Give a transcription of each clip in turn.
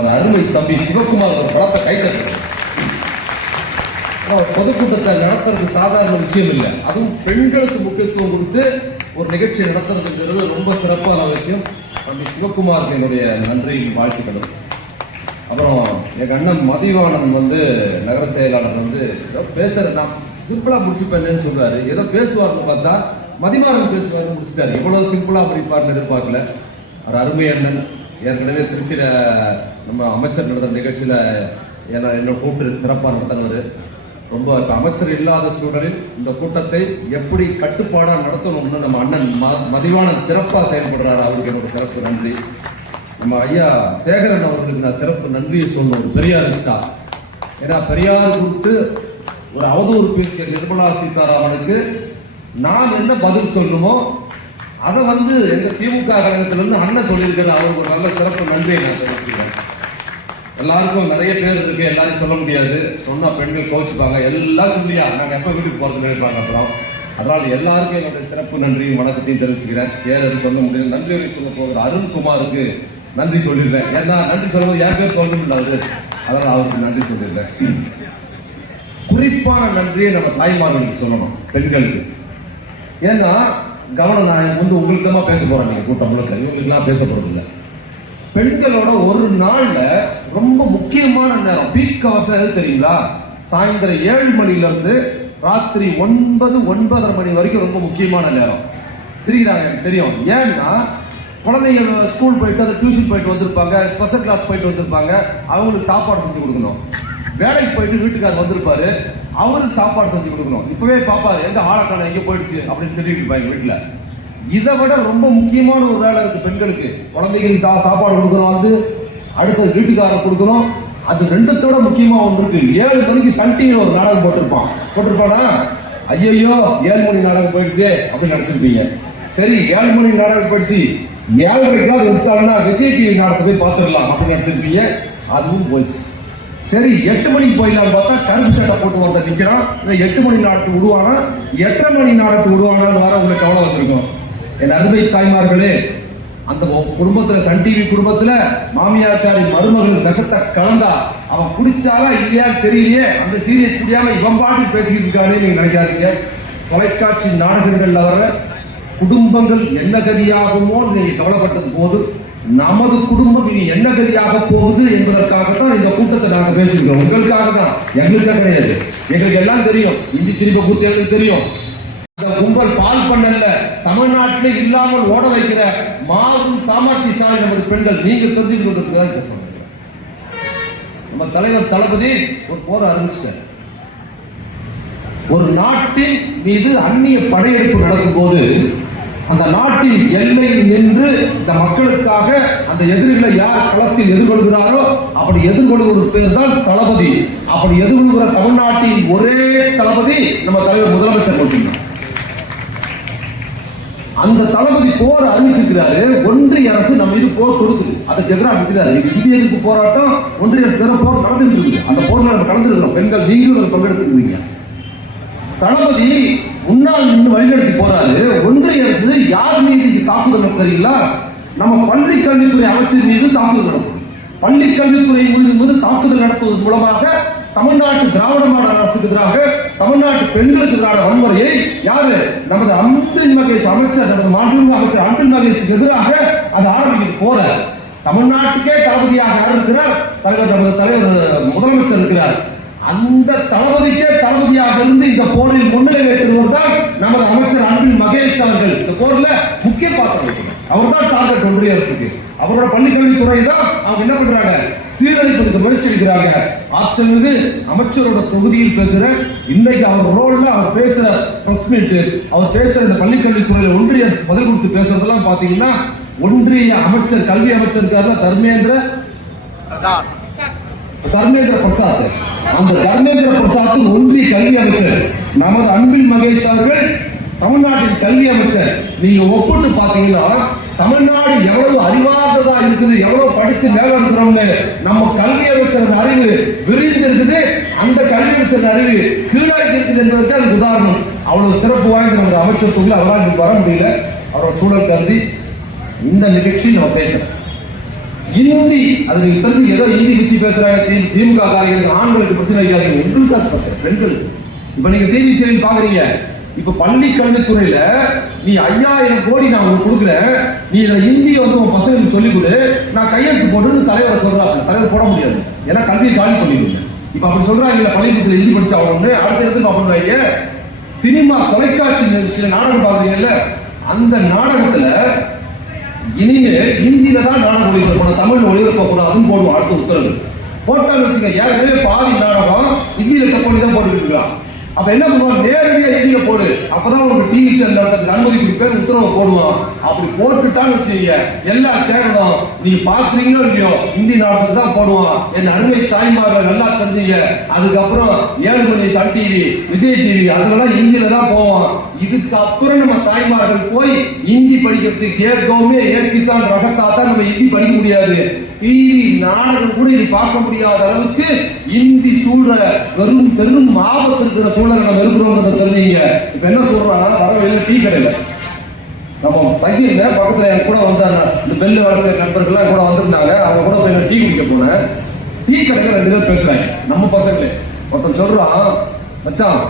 நமது அருமை தம்பி சிவகுமார் ஒரு படத்தை கைத்தட்டு. பொதுக்கூட்டத்தை நடத்துறது சாதாரண விஷயம் இல்லை. அதுவும் பெண்களுக்கு முக்கியத்துவம் கொடுத்து ஒரு நிகழ்ச்சி நடத்துறதுங்கிறது ரொம்ப சிறப்பான விஷயம். தம்பி சிவகுமாருக்கு என்னுடைய நன்றியின் வாழ்த்துக்கள். அப்புறம் எங்கள் அண்ணன் மதிவாணன் நகர செயலாளர் ஏதோ பேசுற நான் சிம்பிளா முடிச்சுப்பேன்னு சொல்றாரு. ஏதோ பேசுவார்னு பார்த்தா மதிவாணன் பேசுவார்னு முடிச்சுட்டாரு. இவ்வளவு சிம்பிளா முடிப்பார்னு எதிர்பார்க்கல. ஒரு அருமை அண்ணன் ஏற்கனவே திருச்சியில நம்ம அமைச்சர் நடந்த நிகழ்ச்சியில என்ன கூப்பிட்டு சிறப்பாக நடத்தினவர். ரொம்ப அமைச்சர் இல்லாத சூழலில் இந்த கூட்டத்தை எப்படி கட்டுப்பாடா நடத்தணும்னு நம்ம அண்ணன் மதிவாணன் சிறப்பாக செயல்படுறாரு. அவருக்கு என்னோட சிறப்பு நன்றி. நம்ம ஐயா சேகரன் அவர்களுக்கு நான் சிறப்பு நன்றியை சொல்லணும். ஒரு பெரியார் ஸ்டார். ஏன்னா பெரியார் குறித்து ஒரு அவதூறு பேசிய நிர்மலா சீதாராமனுக்கு நான் என்ன பதில் சொல்லணுமோ அதை எங்க திமுக கழகத்திலிருந்து அண்ணன் சொல்லியிருக்கிற அவருக்கு ஒரு நல்ல சிறப்பு நன்றியை நான் தெரிவிச்சுக்கிறேன். எல்லாருக்கும் நிறைய பேர் இருக்கு, எல்லாரும் சொல்ல முடியாது. சொன்னா பெண்கள் கோச்சுப்பாங்க. எல்லாம் சொல்லியா நாங்க எப்ப வீட்டுக்கு போறது நினைப்பாங்க. அப்புறம் அதனால எல்லாருக்கும் என்னுடைய சிறப்பு நன்றியும் வணக்கத்தையும் தெரிவிச்சுக்கிறேன். ஏதாவது சொல்ல முடியும். நன்றி சொல்ல போகிற அருண்குமாருக்கு நன்றி சொல்லிடுறேன். ஏன்னா நன்றி சொல்லும்போது என் பேர் சொல்ல முடியாது. அதனால அவருக்கு நன்றி சொல்லிடுறேன். குறிப்பான நன்றியை நம்ம தாய்மார்களுக்கு சொல்லணும், பெண்களுக்கு. ஏன்னா கவனம், நான் உங்களுக்கு தான் பேச போறேன். நீங்க கூட்டம் இவங்களுக்குலாம் பேச போறது இல்லை. பெண்களோட ஒரு நாள்ல ரொம்ப முக்கியமான நேரம் பீக் அவசரம் தெரியுங்களா? சாயந்தரம் 7 மணில இருந்து ராத்திரி 9-9:30 மணி வரைக்கும் ரொம்ப முக்கியமான நேரம். சிரிக்கிறாங்க, எனக்கு தெரியும். ஏன்னா குழந்தைங்க ஸ்கூல் போயிட்டு அந்த டியூஷன் போயிட்டு வந்திருப்பாங்க, ஸ்பெஷல் கிளாஸ் போயிட்டு வந்திருப்பாங்க. அவங்களுக்கு சாப்பாடு செஞ்சு கொடுக்கணும். வேலைக்கு போயிட்டு வீட்டுக்காரர் வந்திருப்பாரு, அவருக்கு சாப்பாடு செஞ்சு கொடுக்கணும். இப்பவே பாப்பாரு எங்க ஆளக்கான எங்க போயிடுச்சு அப்படின்னு திட்டிட்டு இருப்பாங்க வீட்டுல. இதை விட ரொம்ப முக்கியமான ஒரு வேலை இருக்கு பெண்களுக்கு. குழந்தைகளுக்கு சாப்பாடு கொடுக்கணும், அடுத்தது வீட்டுக்காரர் கொடுக்கணும். அது ரெண்டுத்தோட முக்கியமா ஒன்று இருக்கு. 7 மணிக்கு சன் டிவியில் ஒரு நாடகம் போட்டிருப்பானா, ஐயோ 7 மணி நாடகம் போயிடுச்சு அப்படின்னு நினைச்சிருப்பீங்க. சரி, 7 மணி நாடகம் போயிடுச்சு, 7:30 விட்டாங்கன்னா விஜய் டிவி நாடகத்தை போய் பார்த்துடலாம் அப்படின்னு நினைச்சிருப்பீங்க. அதுவும் போயிடுச்சு. சரி, 8 மணிக்கு போயிடலான்னு பார்த்தா கருப்பு சட்டை போட்டு நிற்கிறான். 8 மணி நாடகத்துக்கு விடுவானா 8:30 மணி நாடகத்துக்கு விடுவானான்னு வர உங்களுக்கு கவலை வந்திருக்கும். என் அருமை தாய்மார்களே, அந்த குடும்பத்துல சன் டிவி குடும்பத்துல மாமியார்காரி மருமகள் விஷத்தை கலந்தா அவன் குடிச்சாலா இல்லையா தெரியலையே, அந்த சீரியஸ் முடியாம இவன் பாட்டு பேசிக்கிட்டு இருக்கானே நீங்க நினைக்காதீங்க. தொலைக்காட்சி நாடகங்கள்ல வர குடும்பங்கள் என்ன கதியாகுமோ நீங்க கவலைப்பட்டது போது நமது குடும்பம் இனி என்ன கதியாக போகுது என்பதற்காகத்தான் இந்த கூட்டத்தை நாங்கள் பேசிக்கிறோம். உங்களுக்காக தான், எங்களுக்கு கிடையாது. எங்களுக்கு எல்லாம் தெரியும். இந்தி திரும்ப கூத்து எங்களுக்கு தெரியும். இந்த கும்பல் பால் பண்ணல தமிழ்நாட்டிலே இல்லாமல் ஓட வைக்கிற மாறும் சாமர்த்தியசாலி நமது பெண்கள். நீங்க தெரிஞ்சுக்கிறதுக்கு தான் பேச சொல்றேன். நம்ம தலைவர் தளபதி ஒரு போர் அறிவிச்சிட்டார். ஒரு நாட்டின் மீது அந்நிய படையெடுப்பு நடக்கும் போது அந்த நாட்டின் எல்லையில் நின்று இந்த மக்களுக்காக அந்த எதிரிகளை யார் களத்தில் எதிர்கொள்கிறாரோ அப்படி எதிர்கொள்கிற பேர் தான் தளபதி. அப்படி எதிர்கொள்கிற தமிழ்நாட்டின் ஒரே தளபதி நம்ம தலைவர் முதலமைச்சர் போட்டிருந்தார். அந்த தளபதி போர் அறிவிச்சிருக்கிறாரு. ஒன்றிய அரசு நம்ம இது போர் கொடுக்குது, அதுக்கு எதிராக இருக்கிறாரு. சிறிய எதிர்ப்பு போராட்டம் ஒன்றிய அரசு போர் நடந்துட்டு இருக்குது. அந்த போர்ல நம்ம கலந்துருக்கிறோம். பெண்கள் நீங்களும் பங்கெடுத்துருக்கீங்க. தளபதி முன்னாள் நின்று வழிநடத்தி போறாரு. ஒன்றிய அரசு யார் மீது இது தாக்குதல் தெரியல, நம்ம பள்ளி கல்வித்துறை அமைச்சர் மீது தாக்குதல் நடக்கும். பள்ளி கல்வித்துறை மீது தாக்குதல் நடத்துவதன் மூலமாக தமிழ்நாட்டு திராவிட மாடல் அரசுக்கு எதிராக, தமிழ்நாட்டு பெண்களுக்கு எதிரான வன்முறையை யாரு நமது அன்பில் மகேஷ் அமைச்சர், நமது மாண்புமிகு அமைச்சர் அன்பில் மகேஷுக்கு எதிராக அது ஆரம்பிக்க போற. தமிழ்நாட்டுக்கே தளபதியாக யார் இருக்கிறார்? நமது தலைவர் முதலமைச்சர் இருக்கிறார். அந்த தளபதிக்கே தளபதியாக இருந்து இந்த போரில் முன்னிலை வைத்திருவர் தான் நமது அமைச்சர் அன்பில் மகேஷ் அவர்கள். இந்த போர்ல முக்கிய பாத்திரம் வைக்கணும். அவர் தான் டார்கெட் ஒன்றிய அரசுக்கு. அவரோட பள்ளிக்கல்வித்துறை தான் அவங்க என்ன பண்றாங்க, சீரழிப்பதற்கு முயற்சி எடுக்கிறாங்க. ஆற்றல் மிகு அமைச்சரோட தொகுதியில் பேசுற இன்னைக்கு அவர் ரோல்ல அவர் பேசுற பிரஸ் மீட், அவர் பேசுற இந்த பள்ளிக்கல்வித்துறையில ஒன்றிய அரசு பதில் கொடுத்து பேசுறதெல்லாம் பாத்தீங்கன்னா, ஒன்றிய அமைச்சர் கல்வி அமைச்சர் இருக்காரு தர்மேந்திர பிரசாத். அந்த தர்மேந்திர பிரசாத் ஒன்றிய கல்வி அமைச்சர், நமது அன்பில் மகேஷ் அவர்கள் தமிழ்நாட்டின் கல்வி அமைச்சர். நீங்க ஒப்பிட்டு பாத்தீங்கன்னா தமிழ்நாடு எவ்வளவு அறிவார்ந்ததா இருக்குது, எவ்வளவு படித்து மேல இருக்கிறோம்னு நம்ம கல்வி அமைச்சர் அறிவு விரிந்து இருக்குது, அந்த கல்வி அமைச்சர் அறிவு கீழாக இருக்குது என்பதற்கு அது உதாரணம். அவ்வளவு சிறப்பு வாய்ந்த நமது அமைச்சர் தொகுதியில் அவரால் வர முடியல, அவரோட சூழல் கருதி இந்த நிகழ்ச்சி நம்ம பேசுறோம். இந்தி அது நீங்க தெரிஞ்சு ஏதோ இந்தி வச்சு பேசுறாங்க திமுக காரங்களுக்கு ஆண்களுக்கு பிரச்சனை வைக்காதீங்க, உங்களுக்கு அது பிரச்சனை பெண்களுக்கு. இப்ப நீங்க டிவி சீரியல் பாக்குறீங்க, இப்ப பள்ளி கல்வித்துறையில நீ 5000 கோடி நான் உங்களுக்கு கொடுக்குறேன், நீ இதுல இந்திய வந்து உன் பசங்களுக்கு சொல்லிக் கொடு, நான் கையெழுத்து போட்டு தலைவர் சொல்றாங்க. தலைவர் போட முடியாது, ஏன்னா கல்வியை காலி பண்ணிடுங்க. இப்ப அப்படி சொல்றாங்க பள்ளிக்கூடத்துல ஹிந்தி படிச்சா ஒண்ணு, அடுத்த இடத்துல பண்ணுவாங்க. சினிமா தொலைக்காட்சி நிகழ்ச்சியில நாடகம் பாக்குறீங்கல்ல, அந்த நாடகத்துல இனிமே ஹிந்தியில தான் நாடகம் ஒளிபரப்பணும், தமிழ் ஒளிபரப்ப கூடாதுன்னு போடுவோம். அடுத்த உத்தரவு போட்டான்னு வச்சுக்க, ஏற்கனவே பாதி நாடகம் ஹிந்தியில தப்பு தான் போட்டுக்கிட்டு இருக்கான். அப்ப என்ன பண்ணுவாங்க, நேரடியா ஹிந்தியில போடு, அப்பதான் உங்களுக்கு டிவி சேனல் அனுமதி கொடுப்பேன் உத்தரவு போடுவான். அப்படி போட்டுட்டான்னு வச்சுக்கீங்க, எல்லா சேனலும் நீங்க பாக்குறீங்களோ இல்லையோ ஹிந்தி நாடகத்துக்கு தான் போடுவான். என் அருமை தாய்மார்கள் நல்லா தெரிஞ்சீங்க. அதுக்கப்புறம் 7 மணி சன் டிவி, விஜய் டிவி, அதெல்லாம் ஹிந்தியில தான் போவான். இதுக்கு அப்புறம் நம்ம தாய்மார்கள் போய் ஹிந்தி படிக்கிறதுக்கு ஏற்கவுமே கிசான் ரகத்தா தான் நம்ம ஹிந்தி படிக்க முடியாது. டிவி நாடகம் கூட நீ பார்க்க முடியாத அளவுக்கு ஹிந்தி சூழ பெரும் ஆபத்து இருக்கிற சூழலை நம்ம இருக்கிறோம் தெரிஞ்சீங்க. இப்ப என்ன சொல்றான், வர வெளியில டீ கடையில நம்ம தங்கியிருந்த பக்கத்துல என் கூட வந்தாங்க, இந்த பெல்லு வேலை செய்யற நண்பர்கள்லாம் கூட வந்திருந்தாங்க. அவங்க கூட போய் டீ குடிக்க போனேன். டீ கடையில 2 பேர் பேசுறாங்க, நம்ம பசங்களே. ஒருத்தன் சொல்றான், மச்சான்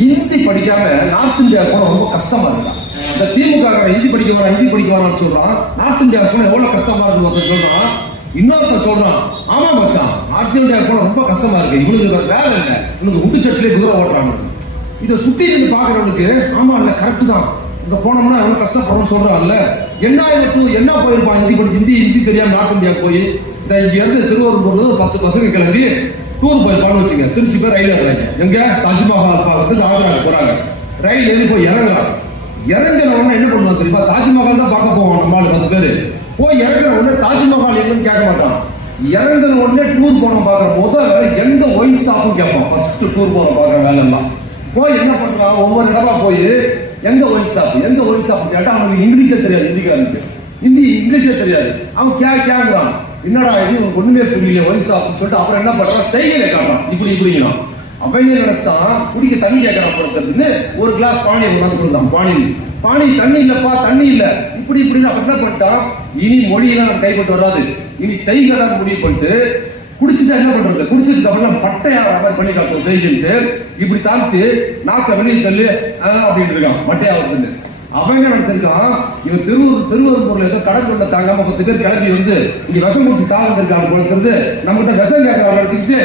ஹிந்தி படிக்காம நார்த் இந்தியா கூட ரொம்ப கஷ்டமா இருக்கா. இந்த திமுக ஹிந்தி படிக்க வேணாம்னு சொல்றான். நார்த் இந்தியா கூட எவ்வளவு கஷ்டமா இருக்கு ஒருத்தன் சொல்றான். இன்னொருத்தன் சொல்றான், ஆமா மச்சான் நார்த் இந்தியா கூட ரொம்ப கஷ்டமா இருக்கு, இவனுக்கு வேலை இல்லை, இவனுக்கு உண்டு சட்டிலே குதிரை ஓட்டுறாங்க. இதை சுத்தி இருந்து பாக்குறவனுக்கு ஆமா இல்ல கரெக்ட் தான், இங்க போனோம்னா அவன் கஷ்டப்படுறோம்னு சொல்றான்ல. என்ன போயிருப்பான் ஹிந்தி தெரியாம நார்த் இந்தியா போய். இந்த இங்க இருந்து திருவள்ளூர் 10 பசங்க கிளம்பி டூர் போயிருப்பான்னு வச்சுங்க, திருச்சி போய் ரயில் ஏறாங்க. எங்க தாஜ்மஹால் பார்க்கறதுக்கு ஆக்ராக்கு போறாங்க. ரயில் ஏறி போய் இறங்குறாங்க. இறங்கின உடனே என்ன பண்ணுவாங்க தெரியுமா, தாஜ்மஹால் தான் பார்க்க போவோம். நம்மளால 10 பேரு போய் இறங்கின உடனே தாஜ்மஹால் எங்கன்னு கேட்க மாட்டான். இறங்கின உடனே டூர் போனோம் பாக்குற முதல்ல எங்க ஒயின் ஷாப்னு கேட்பான். ஃபர்ஸ்ட் டூர் போன பாக்குற வேலை எல்லாம் போய் என்ன பண்றான், ஒவ்வொரு இடமா போய் எங்க ஒயின் ஷாப் கேட்டா அவனுக்கு இங்கிலீஷே தெரியாது. ஹிந்திக்காரனுக்கு இங்கிலீஷே தெரியாது. அவன் கேட்கிறான், என்னடா இது உனக்கு ஒண்ணுமே புரியல ஒயின் ஷாப்னு சொல்லிட்டு அப்புறம் என்ன பண்றான், செய்கையில காட்டுறான். இப்படிங்கிறான். அவன் நினைச்சான் குடிக்க தண்ணி கேட்கறான். ஒரு கிளாஸ் பானியை கொண்டாந்து கொடுத்தான். பானி தண்ணி இல்லப்பா, தண்ணி இல்ல, இப்படி அப்ப என்ன பண்ணிட்டான், இனி மொழியெல்லாம் நம்ம கைப்பட்டு வராது, இனி செய்கை தான் முடிவு பண்ணிட்டு குடிச்சுட்டா என்ன பண்றது, குடிச்சதுக்கு அப்புறம் பட்டையா மாதிரி பண்ணி காட்டும் செய்கிட்டு இப்படி சாமிச்சு நாக்க வெளியே தள்ளு அப்படின்னு இருக்கான் மட்டையா வந்து. அவன் என்ன நினைச்சிருக்கான், இவன் திருவள்ளூர்ல ஏதோ கடற்கொள்ள தாங்காம 10 பேர் கிளம்பி வந்து இங்க விஷம் குடிச்சு சாகிருக்காங்க போல நம்மகிட்ட விஷம் கேட்கறான் நினைச்சுக்கிட்டு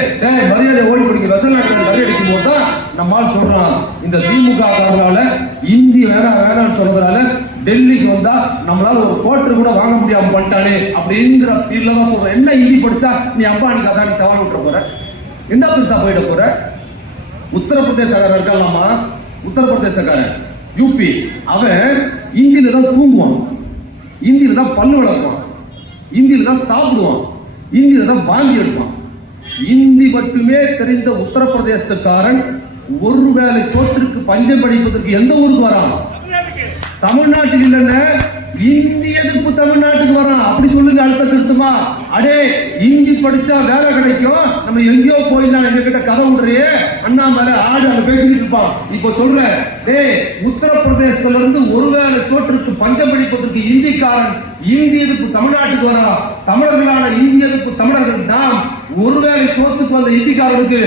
மரியாதை ஓடி பிடிக்க விஷம் நிறைய அடிக்கும் போதுதான் நம்மால் சொல்றான், இந்த திமுக காரனால இந்தி வேணாம்னு சொல்றதுனால டெல்லிக்கு வந்தா நம்மளால ஒரு கோட்டர் கூட வாங்க முடியாம பண்ணிட்டானே அப்படிங்கிற ஃபீல்ல தான் சொல்றேன். என்ன ஹிந்தி படிச்சா நீ அம்பானிக்கு அதானி சவால் விட்டுற போற, என்ன பெருசா போயிட போற. உத்தரப்பிரதேசக்காரன் இருக்காலாமா, உத்தரப்பிரதேசக்காரன் யூபி, அவன் இந்தியில தான் தூங்குவான், இந்தியில தான் பல்லு வளர்ப்பான், இந்தியில தான் சாப்பிடுவான், இந்தியில தான் வாங்கி எடுப்பான். இந்தி மட்டுமே தெரிந்த உத்தரப்பிரதேசக்காரன் ஒருவேளை சோற்றிற்கு பஞ்சம் படிப்பதற்கு எந்த ஊருக்கு வரான், தமிழ்நாட்டுக்கு இல்லைன்னு இந்தி எதிர்ப்பு தமிழ்நாட்டுக்கு வரான். அப்படி சொல்லுங்க அடுத்த திருத்தமா, அடே இந்தி படிச்சா வேலை கிடைக்கும், நம்ம எங்கேயோ போயிடலாம் எங்க கிட்ட கதை விடுறியே அண்ணாமலை ஆடு அங்க பேசிக்கிட்டு இருப்பான். இப்ப சொல்ற உத்தரப்பிரதேசத்துல இருந்து ஒருவேளை சோற்றுக்கு பஞ்சம் படிப்பதற்கு இந்திக்காரன் இந்தி எதிர்ப்பு தமிழ்நாட்டுக்கு வரா. தமிழர்களான இந்தி எதிர்ப்பு தமிழர்கள் தான் ஒருவேளை சோத்துக்கு வந்த இந்திக்காரனுக்கு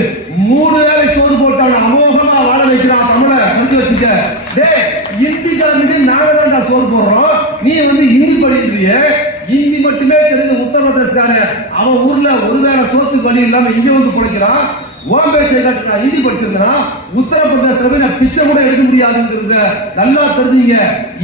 3 வேளை சோறு போட்டான், அமோகமா வாழ வைக்கிறான். தமிழை புரிஞ்சு வச்சுக்க, இந்திக்காரனுக்கு நாங்க தான் சோறு போடுறோம், நீ வந்து ஹிந்தி படிக்கிறிய. ஹிந்தி மட்டுமே தெரிஞ்ச உத்தரப்பிரதேசக்காரன் அவன் ஊர்ல ஒருவேளை சோத்துக்கு வழி இல்லாம இங்க வந்து பிடிக்கிறான். ஹிந்தி படிச்சிருந்தா உத்தரப்பிரதேசத்துல நான் பிச்சை கூட எடுக்க முடியாதுங்கிறத நல்லா தெரிஞ்சீங்க.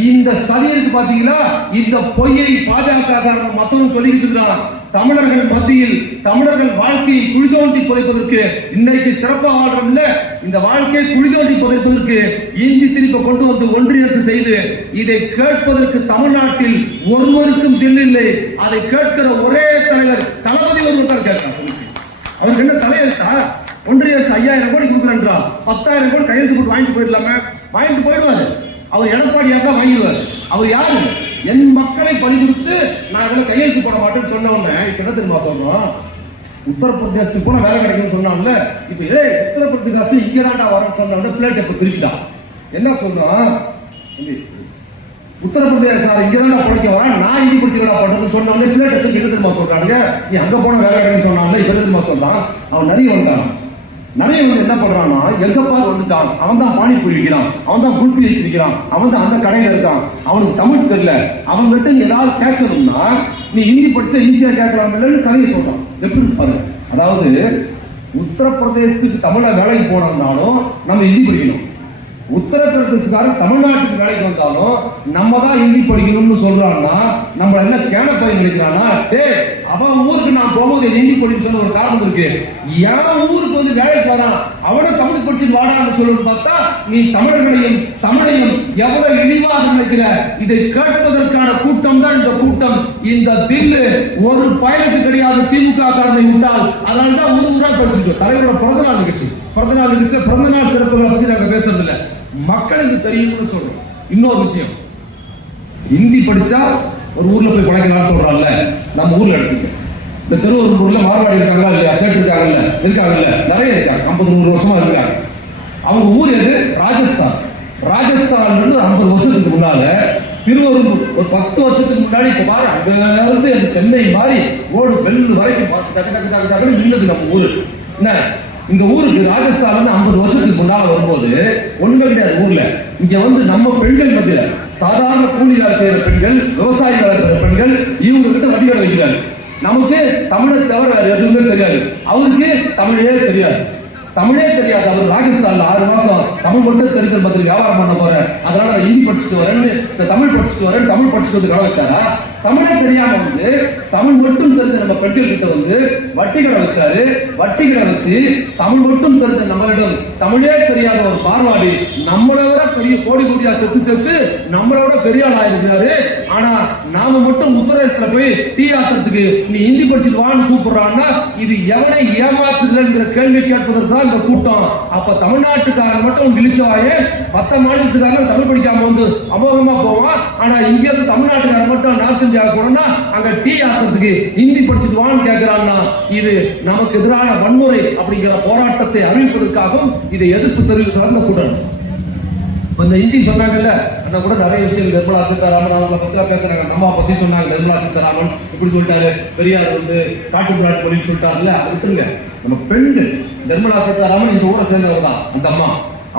இந்த சதியிற்கு பாத்தீங்களா, இந்த பொய்யை பாஜக மத்தவங்க சொல்லிட்டு இருக்கிறான். தமிழர்கள் மத்தியில் தமிழர்கள் வாழ்க்கையை குழிதோண்டி புதைப்பதற்கு இன்னைக்கு சிறப்பாக வாழ்றோம் இல்ல, இந்த வாழ்க்கையை குழிதோண்டி புதைப்பதற்கு இந்தி திருப்ப கொண்டு வந்து ஒன்றிய அரசு செய்து இதை கேட்பதற்கு தமிழ்நாட்டில் ஒருவருக்கும் தில்லை. அதை கேட்கிற ஒரே தலைவர் தளபதி ஒருவர் கேட்கிறார். அவருக்கு என்ன தலையெழுத்தா, ஒன்றிய அரசு 5000 கோடி கொடுக்குறா, 10,000 கோடி கையெழுத்து போட்டு வாங்கிட்டு போயிடலாமே, வாங்கிட்டு போயிடுவாரு. அவர் எடப்பாடியாக தான் வாங்கிடுவார். அவர் யாரு, என் மக்களை பணி கொடுத்து நான் அதில் கையெழுத்து போட மாட்டேன்னு சொன்ன உடனே இப்ப என்ன தெரியுமா சொல்றோம், உத்தரப்பிரதேசத்துக்கு போனா வேலை கிடைக்கும்னு சொன்னான்ல, இப்ப உத்தரப்பிரதேச இங்கதான்டா வரேன்னு சொன்ன உடனே பிளேட் இப்ப திருப்பிட்டான். என்ன சொல்றான், உத்தரப்பிரதேச இங்கதான் பிழைக்க வரான், நான் இந்தி படிச்சுக்கடா பண்றதுன்னு சொன்னாங்க. பிளேட் எடுத்து என்ன தெரியுமா சொல்றாங்க, நீ அங்க போன வேலை கிடைக்குன்னு சொன்னாங்க. இப்ப தெரியுமா சொல்றான், அவன் நிறைய வந்தான். நிறைய வந்து என்ன பண்றான்னா, எங்கப்பா வந்துட்டான், அவன் தான் பானிபூரி விற்கிறான், அவன் தான் குல்பி வச்சிருக்கிறான், அவன் தான் அந்த கடையில இருக்கான், அவனுக்கு தமிழ் தெரியல, அவன்கிட்ட நீ ஏதாவது கேட்கணும்னா நீ ஹிந்தி படிச்சா ஈஸியா கேட்கலாம் இல்லைன்னு கதையை சொல்றான். எப்படி பாருங்க. அதாவது உத்தரப்பிரதேசத்துக்கு தமிழ வேலைக்கு போனோம்னாலும் நம்ம ஹிந்தி படிக்கணும். உத்தரப்பிரதேசக்காரன் தமிழ்நாட்டுக்கு வேலைக்கு வந்தாலும் நம்ம தான் ஹிந்தி படிக்கணும்னு சொல்றான்னா நம்ம என்ன கேன போய் நினைக்கிறானா, அவன் ஊருக்கு நான் போகும்போது ஹிந்தி படிக்க சொன்ன ஒரு காரணம் இருக்கு. என் ஊருக்கு வந்து வேலைக்கு வரான், அவனை தமிழ் படிச்சு வாடான்னு சொல்லணும்னு பார்த்தா நீ தமிழர்களையும் தமிழையும் எவ்வளவு இழிவாக நினைக்கிற. இதை கேட்பதற்கான கூட்டம் தான் இந்த கூட்டம். இந்த தில்லு ஒரு பயனுக்கு கிடையாது திமுக காரனை விட்டால். அதனால்தான் ஊரா படிச்சுட்டு தலைவரோட பிறந்தநாள் நிகழ்ச்சியில பிறந்தநாள் சிறப்புகளை பத்தி நாங்க பேசுறது இல்ல, மக்களுக்கு தெரியும்னு சொல்றோம். இன்னொரு விஷயம், ஹிந்தி படிச்சா ஒரு ஊர்ல போய் பழைக்கலாம்னு சொல்றாங்கல்ல, நம்ம ஊர்ல எடுத்துக்க இந்த திருவள்ளூர்ல மார்வாடி இருக்காங்களா இல்லையா, சேட்டு இருக்காங்கல்ல, நிறைய இருக்காங்க, 50-100 வருஷமா இருக்காங்க. அவங்க ஊர் எது? ராஜஸ்தான். ராஜஸ்தான்ல இருந்து 50 வருஷத்துக்கு முன்னால திருவள்ளூர் ஒரு 10 வருஷத்துக்கு முன்னாடி இப்ப பாரு அங்க இருந்து அந்த சென்னை மாதிரி ஓடு வெள்ளு வரைக்கும் நின்னது நம்ம ஊரு. என்ன இந்த ஊருக்கு ராஜஸ்தான்ல 50 வருஷத்துக்கு முன்னால வரும்போது ஒண்ணுமே கிடையாது ஊர்ல. இங்க வந்து நம்ம பெண்கள் மத்தியில சாதாரண கூலி வேலை செய்யற பெண்கள், விவசாய வேலை செய்யற பெண்கள், இவங்க கிட்ட வட்டி வேலை வைக்கிறாங்க. நமக்கு தமிழை தவிர வேற எதுவுமே தெரியாது. அவருக்கு தமிழே தெரியாது. அவர் ராஜஸ்தான்ல 6 மாசம் தமிழ் மட்டும் தெரிஞ்சல் பத்தி வியாபாரம் பண்ண போறேன், அதனால நான் ஹிந்தி படிச்சுட்டு வரேன்னு தமிழ் படிச்சுட்டு வந்து கடை வச்சாரா? தமிழே தெரியாம வந்து தமிழ் மட்டும் தெரிஞ்ச நம்ம பெண்கள் கிட்ட வந்து வட்டி கடை வச்சாரு. வட்டி கடை வச்சு தமிழ் மட்டும் தெரிஞ்ச நம்மளிடம் தமிழே தெரியாத ஒரு பார்வாடி நம்மளை விட பெரிய கோடி கோடியா செத்து நம்மளோட பெரிய ஆள் ஆயிருக்கிறாரு. ஆனா நாம மட்டும் உத்தரேசத்துல போய் டீ ஆத்துறதுக்கு நீ ஹிந்தி படிச்சுட்டு வான்னு கூப்பிடுறான்னா இது எவனை ஏமாத்துதுங்கிற கேள்வி கேட்பதற்கு தான் இந்த கூட்டம். அப்ப தமிழ்நாட்டுக்காரன் மட்டும் கிழிச்சவாயே, மற்ற மாநிலத்துக்காரன் தமிழ் படிக்காம வந்து அமோகமா போவான். ஆனா இங்க இருந்து தமிழ்நாட்டுக்காரன் மட்டும் நார்த் இந்தியா போனா அங்க டீ ஆத்துறதுக்கு ஹிந்தி படிச்சுட்டு வான்னு கேட்கிறான்னா இது நமக்கு எதிரான வன்முறை அப்படிங்கிற போராட்டத்தை அறிவிப்பதற்காகவும் இதை எதிர்ப்பு தெரிவிக்கிறார் இந்த கூட்டம். இந்த ஹிந்தி சொன்னாங்கல்ல, அண்ணா கூட நிறைய விஷயம் நிர்மலா சீதாராமன் அவங்களை பத்தி பேசுறாங்க. அம்மா பத்தி சொன்னாங்க, நிர்மலா சீதாராமன் இப்படி சொல்லிட்டாரு, பெரியார் வந்து காட்டுப்பிராட் மொழின்னு சொல்லிட்டாருல்ல, அது விட்டுருங்க. நம்ம பெண்கள் நிர்மலா சீதாராமன் இந்த ஊரை சேர்ந்தவர் தான். அந்த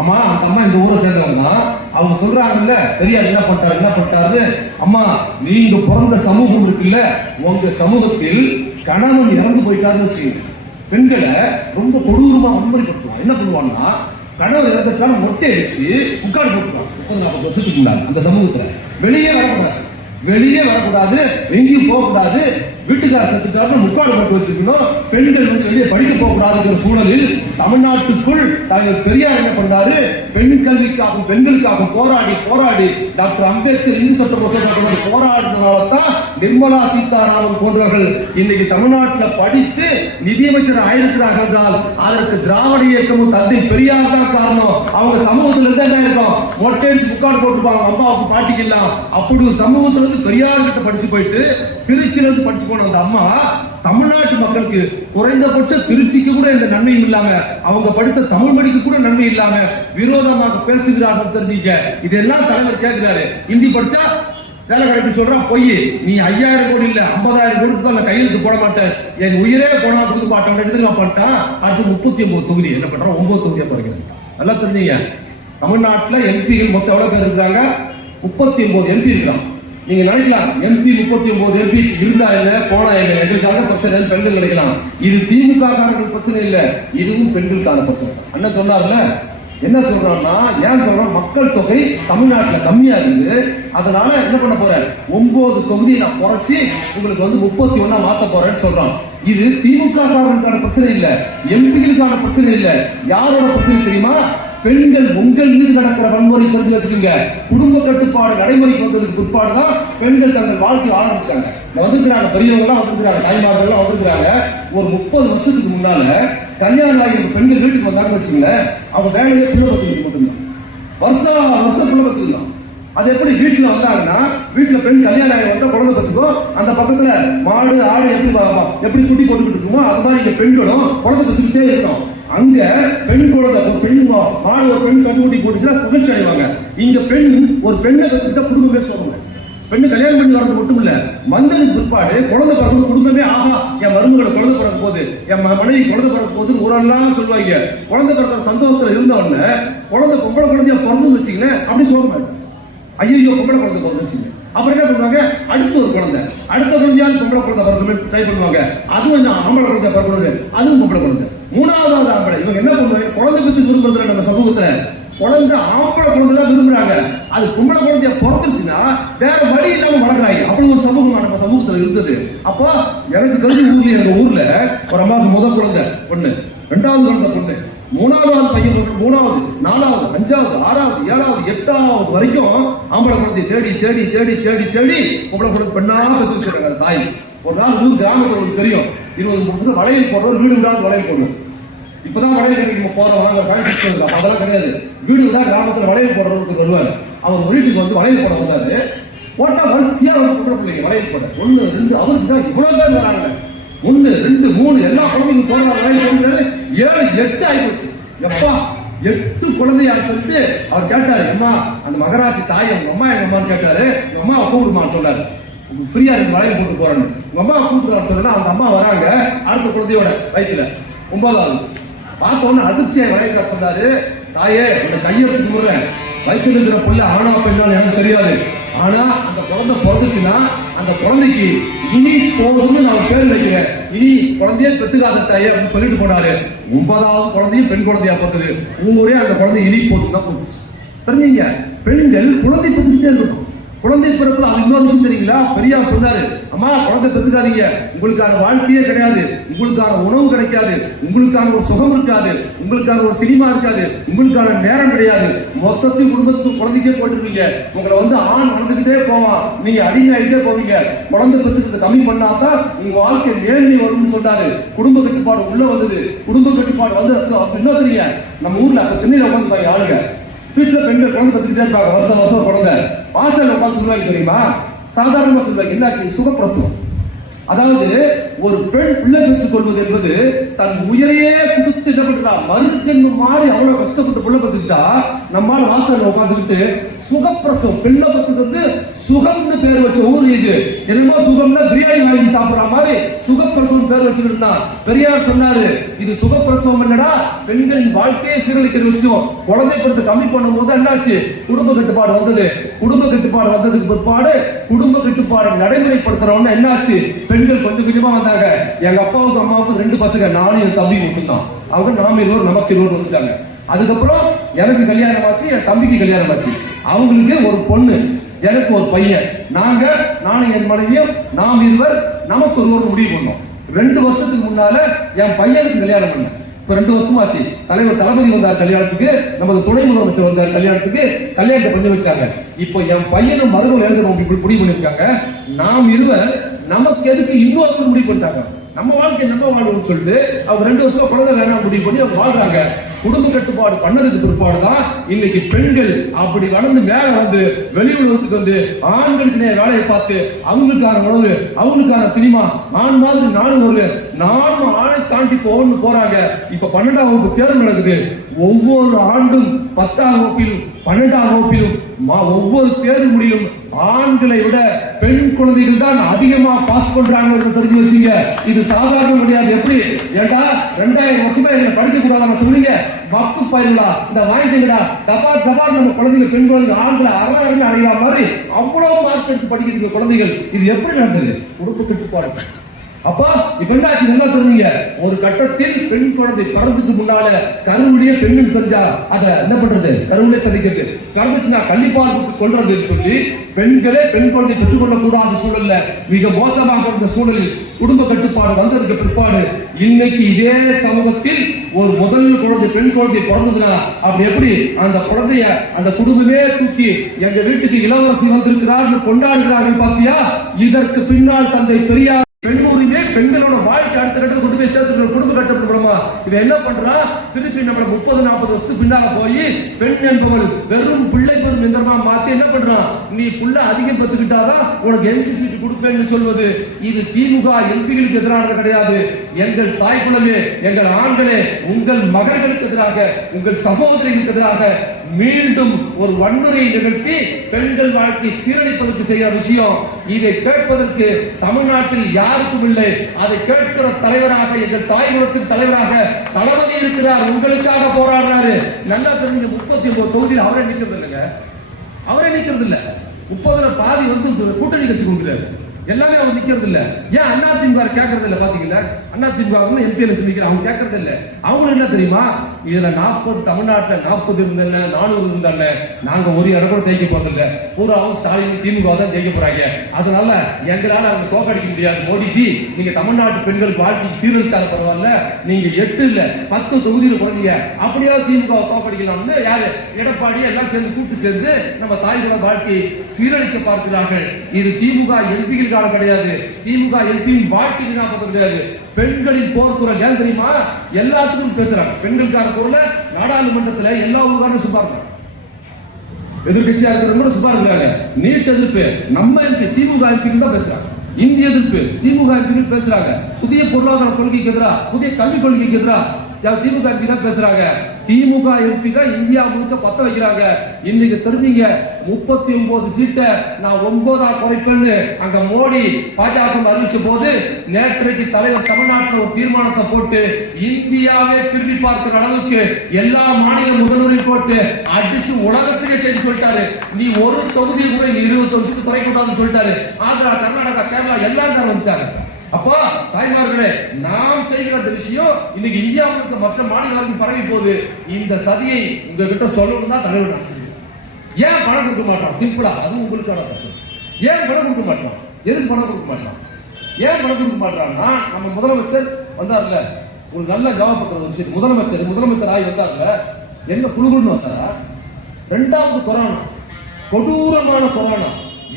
அம்மா இந்த ஊரை சேர்ந்தவங்க தான். அவங்க சொல்றாங்கல்ல, பெரியார் என்ன பண்ணிட்டாரு, அம்மா நீங்க பிறந்த சமூகம் இருக்குல்ல, உங்க சமூகத்தில் கணவன் இறந்து போயிட்டாருன்னு வச்சுக்கோங்க, பெண்களை ரொம்ப கொடூரமா வன்முறைப்படுத்துவாங்க. என்ன பண்ணுவாங்கன்னா, கணவர் இறந்துட்டாலும் மொட்டை அடிச்சு முக்காடு போட்டுருவாங்க. 30-40 வருஷத்துக்கு முன்னாடி அந்த சமூகத்துல வெளியே வரக்கூடாது, எங்கேயும் போகக்கூடாது, வீட்டுக்கார செத்துட்டாருன்னு முக்காடு போட்டு வச்சிருக்கணும். பெண்கள் வந்து வெளியே படிக்க போகக்கூடாதுங்கிற சூழலில் தமிழ்நாட்டுக்குள் பெரியார் என்ன பண்றாரு, பெண் கல்விக்காகவும் பெண்களுக்காகவும் போராடி டாக்டர் அம்பேத்கர் இந்து சட்ட மசோதா போராடினால்தான் நிர்மலா சீதாராமன் போன்றவர்கள் இன்னைக்கு தமிழ்நாட்டில் படித்து நிதியமைச்சர் ஆயிருக்கிறார்கள் என்றால் அதற்கு திராவிட இயக்கமும் தந்தை பெரியார் தான் காரணம். அவங்க சமூகத்துல இருந்து என்ன இருக்கும், மொட்டை அடிச்சு முக்காடு போட்டுப்பாங்க அம்மாவுக்கு பாட்டிக்கலாம். அப்படி ஒரு சமூகத்துல இருந்து பெரியார் கிட்ட படிச்சு போயிட்டு திருச்சியில இருந்து படிச்சு போன அந்த அம்மா தமிழ்நாட்டு மக்களுக்கு குறைந்தபட்ச திருச்சிக்கு கூட எந்த நன்மையும் இல்லாம, அவங்க படித்த தமிழ் மொழிக்கு கூட நன்மை இல்லாம விரோதமாக பேசுகிறார்கள். தெரிஞ்சுக்க, இதெல்லாம் தலைவர் கேட்கிறாரு. ஹிந்தி படிச்சா வேலை கிடைக்கும் சொல்றான், பொய். நீ 5000 கோடி இல்ல 50,000 கோடி கையெழுத்து போட மாட்டேன், என் உயிரே போனா கொடுக்க மாட்டேன் நான் பண்ணிட்டான். அடுத்து 39 தொகுதி என்ன பண்றான், 9 தொகுதியா பறிக்கிறேன். நல்லா தெரிஞ்சீங்க, தமிழ்நாட்டுல எம்பிகள் மொத்தம் எவ்வளவு பேர் இருக்காங்க, 39 எம்பி இருக்கான். நீங்க நினைக்கலாம் எம்பி 39 எம்பி இருந்தா இல்ல போனா இல்ல, எங்களுக்காக பிரச்சனை பெண்கள் நினைக்கலாம். இது திமுக காரர்கள் பிரச்சனை இல்ல, இதுவும் பெண்களுக்கான பிரச்சனை. அண்ணன் சொன்னார்ல, என்ன சொல்றான்னா, ஏன் சொல்றோம், மக்கள் தொகை தமிழ்நாட்டுல கம்மியா இருக்கு, அதனால என்ன பண்ண போறேன், 9 தொகுதியை நான் குறைச்சி உங்களுக்கு வந்து 31 மாத்த போறேன்னு சொல்றான். இது திமுக காரர்களுக்கான பிரச்சனை இல்ல, எம்பிகளுக்கான பிரச்சனை இல்ல. யாரோட பிரச்சனை தெரியுமா, பெண்கள் உங்கள் மீது நடக்கிற வன்முறை தெரிஞ்சு வச்சுக்கோங்க. குடும்ப கட்டுப்பாடு நடைமுறைக்கு வந்ததுக்கு பிற்பாடுதான் பெண்கள் தங்கள் வாழ்க்கையை ஆரம்பிச்சாங்க. வந்திருக்கிறாங்க, பெரியவங்க எல்லாம் வந்திருக்கிறாங்க, தாய்மார்கள் எல்லாம் வந்திருக்கிறாங்க. ஒரு 30 வருஷத்துக்கு முன்னால கல்யாணம் ஆகி பெண்கள் வீட்டுக்கு வந்தாங்க வச்சுக்கோங்க, அவங்க வேலையே பிள்ளை பத்துக்கு மட்டும்தான், வருஷம் பிள்ளை பத்துக்கலாம். அது எப்படி வீட்டுல வந்தாங்கன்னா, வீட்டுல பெண் கல்யாணம் ஆகி வந்தா குழந்தை பத்துக்கும், அந்த பக்கத்துல மாடு ஆடு எப்படி குட்டி போட்டுக்கிட்டு இருக்குமோ அது மாதிரி இங்க பெண்களும் குழந்தை பத்துக்கிட்டே இருக்கணும். அங்க பெண் குழந்தை ஒரு பெண் மாடு ஒரு பெண் கண்டுபிடி போட்டுச்சுன்னா புகழ்ச்சி அடைவாங்க. இங்க பெண் ஒரு பெண்ணை கத்துக்கிட்ட குடும்பமே சொல்லுவாங்க. பெண்ணு கல்யாணம் பண்ணி வர்றது மட்டும் இல்ல, வந்ததுக்கு பிற்பாடு குழந்தை பிறகு குடும்பமே ஆஹா என் மருமகளை குழந்தை பிறக்க போகுது, என் மனைவி குழந்தை பிறக்க போகுதுன்னு ஊரெல்லாம் சொல்லுவாங்க. குழந்தை பிறக்கிற சந்தோஷத்துல இருந்த உடனே குழந்தை பொம்பளை குழந்தைய பிறந்துன்னு வச்சுக்கல அப்படி சொல்ல மாட்டேன். ஐயோ பொம்பளை குழந்தை பிறந்துச்சு, அப்புறம் என்ன பண்ணுவாங்க, அடுத்த ஒரு குழந்தை, அடுத்த குழந்தையாவது பொம்பளை குழந்தை பிறக்கணும் ட்ரை பண்ணுவாங்க. அதுவும் ஆம்பளை குழந்தை பிறக்கணும், அதுவும் பொம்பளை குழந்தை. மூணாவது ஆம்பளை. இவங்க என்ன பண்ணுவாங்க, குழந்தை பத்தி விரும்புறது நம்ம சமூகத்துல குழந்தை ஆம்பளை குழந்தை தான் விரும்புறாங்க. அது பொம்பளை குழந்தைய பிறந்துச்சுன்னா வேற வழி இல்லாம வளர்றாங்க. அப்படி ஒரு சமூகம் நம்ம சமூகத்துல இருந்தது. அப்போ எனக்கு தெரிஞ்ச ஊர்ல எங்க ஊர்ல ஒரு அம்மாவுக்கு முதல் குழந்தை பொண்ணு, ரெண்டாவது குழந்தை பொண்ணு, மூணாவது பையன், மூணாவது, நாலாவது, அஞ்சாவது, ஆறாவது, ஏழாவது, எட்டாவது வரைக்கும் ஆம்பளை குழந்தை தேடி தேடி தேடி தேடி தேடி பொம்பளை குழந்தை பெண்ணாக வச்சிருக்காங்க தாய். ஒரு நாள் ஊர் கிராமங்களுக்கு தெரியும், 20 வளையல் போடுறோம், வீடு விடாது வளையல் போடுவோம். இப்பதான் வளையல் கடைக்கு போறோம், அதெல்லாம் கிடையாது. வீடு விடா கிராமத்துல வளையல் போடுறவங்களுக்கு வருவாரு. அவர் வீட்டுக்கு வந்து வளையல் போட வந்தாரு. போட்டா வரிசையா பொம்பளை பிள்ளைங்க வளையல் போட 1 2 அவருக்கு தான் இவ்வளவு பேர் வராங்க. 1 2 3 எல்லா குழந்தைங்க போடுறாங்க. வளையல் போடுறாரு. 7 8 ஆயிடுச்சு. எப்பா 8 குழந்தையா சொல்லிட்டு அவர் கேட்டாரு, அம்மா அந்த மகராசி தாய் உங்க அம்மா எங்க அம்மான்னு கேட்டாரு. உங்க அம்மாவை கூப்பிடுமான்னு சொன்னாரு. ஃப்ரீயா இருக்கு வளையல் போட்டு போறேன்னு உங்க அம்மா கூப்பிடுறான்னு சொன்னா அவங்க அம்மா வராங்க. அடுத்த குழந்தையோட வயிற்றுல 9வது பார்த்தோன்னு அதிர்ச்சியா வளையல் சொன்னாரு, தாயே அந்த கையெழுத்து முறை வயிற்றுல இருக்கிற பிள்ளை ஆனா பெண்ணாலும் எனக்கு தெரியாது, ஆனா அந்த குழந்தை பிறந்துச்சுன்னா அந்த குழந்தைக்கு இனி போகுதுன்னு நான் பேர் வைக்கிறேன், இனி குழந்தைய பெற்றுக்காத தாயே அப்படின்னு சொல்லிட்டு போனாரு. 9வது குழந்தையும் பெண் குழந்தையா பார்த்தது. ஊரே அந்த குழந்தை இனி போகுதுதான் போச்சு. தெரிஞ்சீங்க, பெண்கள் குழந்தை பெற்றுக்கிட்டே இருக்கணும். குழந்தை பிறப்பு அது இன்னொரு விஷயம் தெரியுங்களா, பெரியார் சொன்னாரு, அம்மா குழந்தை பெற்றுக்காதீங்க, உங்களுக்கான வாழ்க்கையே கிடையாது, உங்களுக்கான உணவு கிடைக்காது, உங்களுக்கான ஒரு சுகம் இருக்காது, உங்களுக்கான ஒரு சினிமா இருக்காது, உங்களுக்கான நேரம் கிடையாது, மொத்தத்தையும் குடும்பத்துக்கு குழந்தைக்கே போட்டுருவீங்க, உங்களை வந்து ஆண் வளர்ந்துக்கிட்டே போவான், நீங்க அடிமையாகிட்டே போவீங்க, குழந்தை பெற்றுக்கிட்டு கம்மி பண்ணாதான் உங்க வாழ்க்கை நேர்மை வரும்னு சொன்னாரு. குடும்ப கட்டுப்பாடு உள்ள வந்தது. குடும்ப கட்டுப்பாடு வந்து என்ன தெரியுங்க, நம்ம ஊர்ல அப்ப திண்ணையில உட்காந்துருக்காங்க ஆளுங்க, வீட்டுல பெண்கள் குழந்தை கத்துக்கிட்டே இருப்பாங்க, வருஷம் வருஷம் குழந்தை வாசல் உட்காந்து சொல்லுவாங்க தெரியுமா, சாதாரணமா சொல்லுவாங்க, என்னாச்சு சுகப்பிரசவம். அதாவது ஒரு பெண் பிள்ளை பெற்றுக் கொள்வது என்பது தன் உயிரையே கொடுத்து என்ன பண்றா, மறுஜென்மம் மாறி அவ்வளவு கஷ்டப்பட்டு பிள்ளை பெற்றுக்கிட்டா நம்மால வாசல்ல உட்காந்துக்கிட்டு சுகப்பிரசவம். பெண்ணை பத்துக்கு வந்து சுகம்னு பேர் வச்ச ஊர் இது. என்னமோ சுகம்னா பிரியாணி வாங்கி சாப்பிடுற மாதிரி சுகப்பிரசவம் பேர் வச்சுட்டு இருந்தான். பெரியார் சொன்னாரு, இது சுகப்பிரசவம் என்னடா, பெண்களின் வாழ்க்கையை சீரழிக்கிற விஷயம். குழந்தை பிறத்தை கம்மி பண்ணும் போது என்னாச்சு, குடும்ப கட்டுப்பாடு வந்தது. குடும்ப கட்டுப்பாடு வந்ததுக்கு பிற்பாடு குடும்ப கட்டுப்பாடு நடைமுறைப்படுத்துறவங்க என்னாச்சு, பெண்கள் கொஞ்சம் கொஞ்சமா வந்தாங்க. எங்க அப்பாவுக்கு அம்மாவுக்கு 2 பசங்க, நானும் என் தம்பி மட்டும்தான். அவங்க நாம 20 நமக்கு 20 வந்துட்டாங்க. அதுக்கப்புறம் எனக்கு கல்யாணம் ஆச்சு, என் தம்பிக்கு கல்யாணம் ஆச்சு. அவங்களுக்கு ஒரு பொண்ணு, எனக்கு ஒரு பையன். நானும் என் மனைவியும் நாம் இருவர் நமக்கு ஒருவர் முடிவு பண்ணோம். 2 வருஷத்துக்கு முன்னால என் பையனுக்கு கல்யாணம் பண்ணேன். இப்ப 2 வருஷமாச்சு. தலைவர் தளபதி வந்தார் கல்யாணத்துக்கு, நமது துணை முதலமைச்சர் வந்தார் கல்யாணத்துக்கு, கல்யாணத்தை பண்ணி வச்சாங்க. இப்போ என் பையனும் மருமகள் எழுதணும் முடிவு பண்ணிருக்காங்க. நாம் இருவர் நமக்கு எதுக்கு இன்னொரு முடிவு பண்ணிட்டாங்க, நம்ம வாழ்க்கை நம்ம வாழ்வோம்னு சொல்லிட்டு அவங்க 2 வருஷமா குழந்தை வேணாம் முடிவு பண்ணி அவங்க வாழ்றாங்க. குடும்ப கட்டுப்பாடு பண்ணதுக்கு பிற்பாடுதான் இன்னைக்கு பெண்கள் அப்படி வளர்ந்து மேல வந்து வெளி உலகத்துக்கு வந்து ஆண்களுக்கு வேலையை பார்த்து அவங்களுக்கான உணவு, அவங்களுக்கான சினிமா, ஆண் மாதிரி நானும் ஆணை தாண்டி போறாங்க. இப்ப 12ஆம் வகுப்பு தேர்வு நடக்குது. ஒவ்வொரு ஆண்டும் 10ஆம் வகுப்பிலும் 12ஆம் வகுப்பிலும் ஒவ்வொரு தேர்வு முடியும் ஆண்களை விட பெண் குழந்தைகள் தான் அதிகமா பாஸ் பண்றாங்க. தெரிஞ்சு வச்சுங்க, இது சாதாரண கிடையாது. எப்படி ஏண்டா 2000 வருஷமா என்ன படிக்க கூடாது சொல்லுங்க, வக்கு பயிர்களா இந்த வாங்கிட்டீங்கடா, டபா நம்ம குழந்தைகள் பெண் குழந்தைகள் ஆண்களை அறவே அடையா மாதிரி அவ்வளவு மார்க் எடுத்து படிக்கிறதுக்கு குழந்தைகள். இது எப்படி நடந்தது, குடும்ப கட்டுப்பாடு. அப்ப இப்ப என்னாச்சு நல்லா தெரிஞ்சீங்க, ஒரு கட்டத்தில் பெண் குழந்தை பிறந்ததுக்கு முன்னால கருவிலேயே பெண்ணுக்கு தெரிஞ்சா அத என்ன பண்றது, கருவிலே சதிக்கிறது, பிறந்துச்சுன்னா கள்ளிப்பால் கொள்றதுன்னு சொல்லி பெண்களே பெண் குழந்தை பெற்றுக் கொள்ள கூடாத சூழல்ல மிக மோசமாக இருந்த சூழலில் குடும்ப கட்டுப்பாடு வந்ததுக்கு பிற்பாடு இன்னைக்கு இதே சமூகத்தில் ஒரு முதல் குழந்தை பெண் குழந்தை பிறந்ததுன்னா அப்படி எப்படி அந்த குழந்தைய அந்த குடும்பமே தூக்கி எங்க வீட்டுக்கு இளவரசி வந்திருக்கிறார்கள் கொண்டாடுகிறார்கள் பாத்தியா. இதற்கு பின்னால் தந்தை பெரியார் பெண் உரிமை, பெண்களோட வாழ்க்கை அடுத்த கட்டத்தை கொண்டு போய் சேர்த்து குடும்ப கட்டப்படுமா, இவன் என்ன பண்றான், திருப்பி நம்மள 30-40 வருஷத்துக்கு பின்னால போய் பெண் என்பவள் வெறும் பிள்ளை பெறும் எந்திரமா மாத்தி என்ன பண்றான், நீ புள்ள அதிகம் பெற்றுக்கிட்டாதான் உனக்கு எம்பி சீட்டு கொடுப்பேன்னு சொல்வது. இது திமுக எம்பிகளுக்கு எதிரானது கிடையாது. எங்கள் தாய் குலமே, எங்கள் ஆண்களே, உங்கள் மகள்களுக்கு எதிராக, உங்கள் சகோதரிகளுக்கு எதிராக மீண்டும் ஒரு வன்முறையை நிகழ்த்தி பெண்கள் வாழ்க்கை சீரழிப்பதற்கு செய்கிற விஷயம். இதை கேட்பதற்கு தமிழ்நாட்டில் யாருக்கும் இல்லை. அதை கேட்கிற தலைவராக, எங்கள் தாய் குலத்தின் தலைவராக தளபதி இருக்கிறார். உங்களுக்காக போராடுறாரு. நல்லா தெரிஞ்சு 39 தொகுதியில் அவரே நிக்கிறது இல்லைங்க, அவரே நிக்கிறது இல்ல. 30ல பாதி வந்து கூட்டணி கட்சி கொடுக்குறாரு. எல்லாமே அவர் நிக்கிறது இல்ல. ஏன் அண்ணா திமுக கேட்கறது இல்ல? பாத்தீங்களா, அண்ணா திமுக எம்பிஎல் நிக்கிறாங்க, அவங்க கேட்கறது இல்ல. அவங்க என்ன தெரியுமா, இதுல 40 தமிழ்நாட்டில் 40 இருந்தன 400 இருந்தாங்க, நாங்க ஒரு இடம் கூட ஜெயிக்க போறது இல்ல, பூராவும் ஸ்டாலின் திமுக தான் ஜெயிக்க போறாங்க, அதனால எங்களால அவங்க தோக்கடிக்க முடியாது. மோடிஜி, நீங்க தமிழ்நாட்டு பெண்களுக்கு வாழ்க்கை சீரழிச்சால பரவாயில்ல, நீங்க 8 இல்ல 10 தொகுதியில் குறைஞ்சீங்க, அப்படியே திமுக தோக்கடிக்கலாம்னு யாரு, எடப்பாடி எல்லாம் சேர்ந்து கூட்டு சேர்ந்து நம்ம தாய்குல வாழ்க்கையை சீரழிக்க பார்க்கிறார்கள். இது திமுக எம்பிகளுக்கு கிடையாது, திமுக எம்பியின் வாழ்க்கை வீணாப்பது கிடையாது. பெண்களின் போர்க்குரல் ஏன் தெரியுமா, எல்லாத்துக்கும் பேசுறாங்க. பெண்களுக்கான குரல நாடாளுமன்றத்தில் எல்லா ஊருக்காரும் சும்மா எதிர்கட்சியா இருக்கிறவங்க சும்மா இருக்கிறாங்க. நீட் எதிர்ப்பு நம்ம எம்பி திமுக எம்பி தான் பேசுறாங்க. இந்திய எதிர்ப்பு திமுக எம்பி பேசுறாங்க. புதிய பொருளாதார கொள்கைக்கு எதிராக, புதிய கல்விக் கொள்கைக்கு எதிராக திமுக எம்பி தான் பேசுறாங்க. திமுக எம்பி தான் இந்தியா முழுக்க பத்த வைக்கிறாங்க. இன்னைக்கு தெரிஞ்சீங்க, 39 சீட்டை நான் 9ஆ குறைப்பேன்னு அங்க மோடி பாஜக அறிவிச்ச போது நேற்றைக்கு தலைவர் தமிழ்நாட்டில் ஒரு தீர்மானத்தை போட்டு இந்தியாவே திரும்பி பார்க்கிற அளவுக்கு எல்லா மாநில முதல்வரையும் போட்டு அடிச்சு உலகத்துக்கே செய்து சொல்லிட்டாரு. நீ ஒரு தொகுதியை கூட 21 வருஷத்துக்கு குறைக்கூடாதுன்னு சொல்லிட்டாரு. ஆந்திரா, கர்நாடகா, கேரளா எல்லாரும் வந்துட்டாங்க. அப்போ தாய்மார்களே, நாம் செய்கிற இந்த விஷயம் இன்னைக்கு இந்தியாவுக்கு மற்ற மாநிலங்களுக்கு பரவி போகுது. இந்த சதியை உங்ககிட்ட சொல்லணும் தான் தலைவர் நினைச்சது. ஏன் பணம் கொடுக்க மாட்டான்? சிம்பிளா, அது உங்களுக்கான பிரச்சனை. ஏன் பணம் கொடுக்க மாட்டான்? எதுக்கு பணம் கொடுக்க மாட்டான்? ஏன் பணம் கொடுக்க மாட்டான்னா, நம்ம முதலமைச்சர் வந்தார்ல, ஒரு நல்ல ஜவாப் விஷயம். முதலமைச்சர் ஆகி வந்தார்ல, என்ன குழுகுன்னு வந்தாரா? 2வது கொரோனா, கொடூரமான கொரோனா.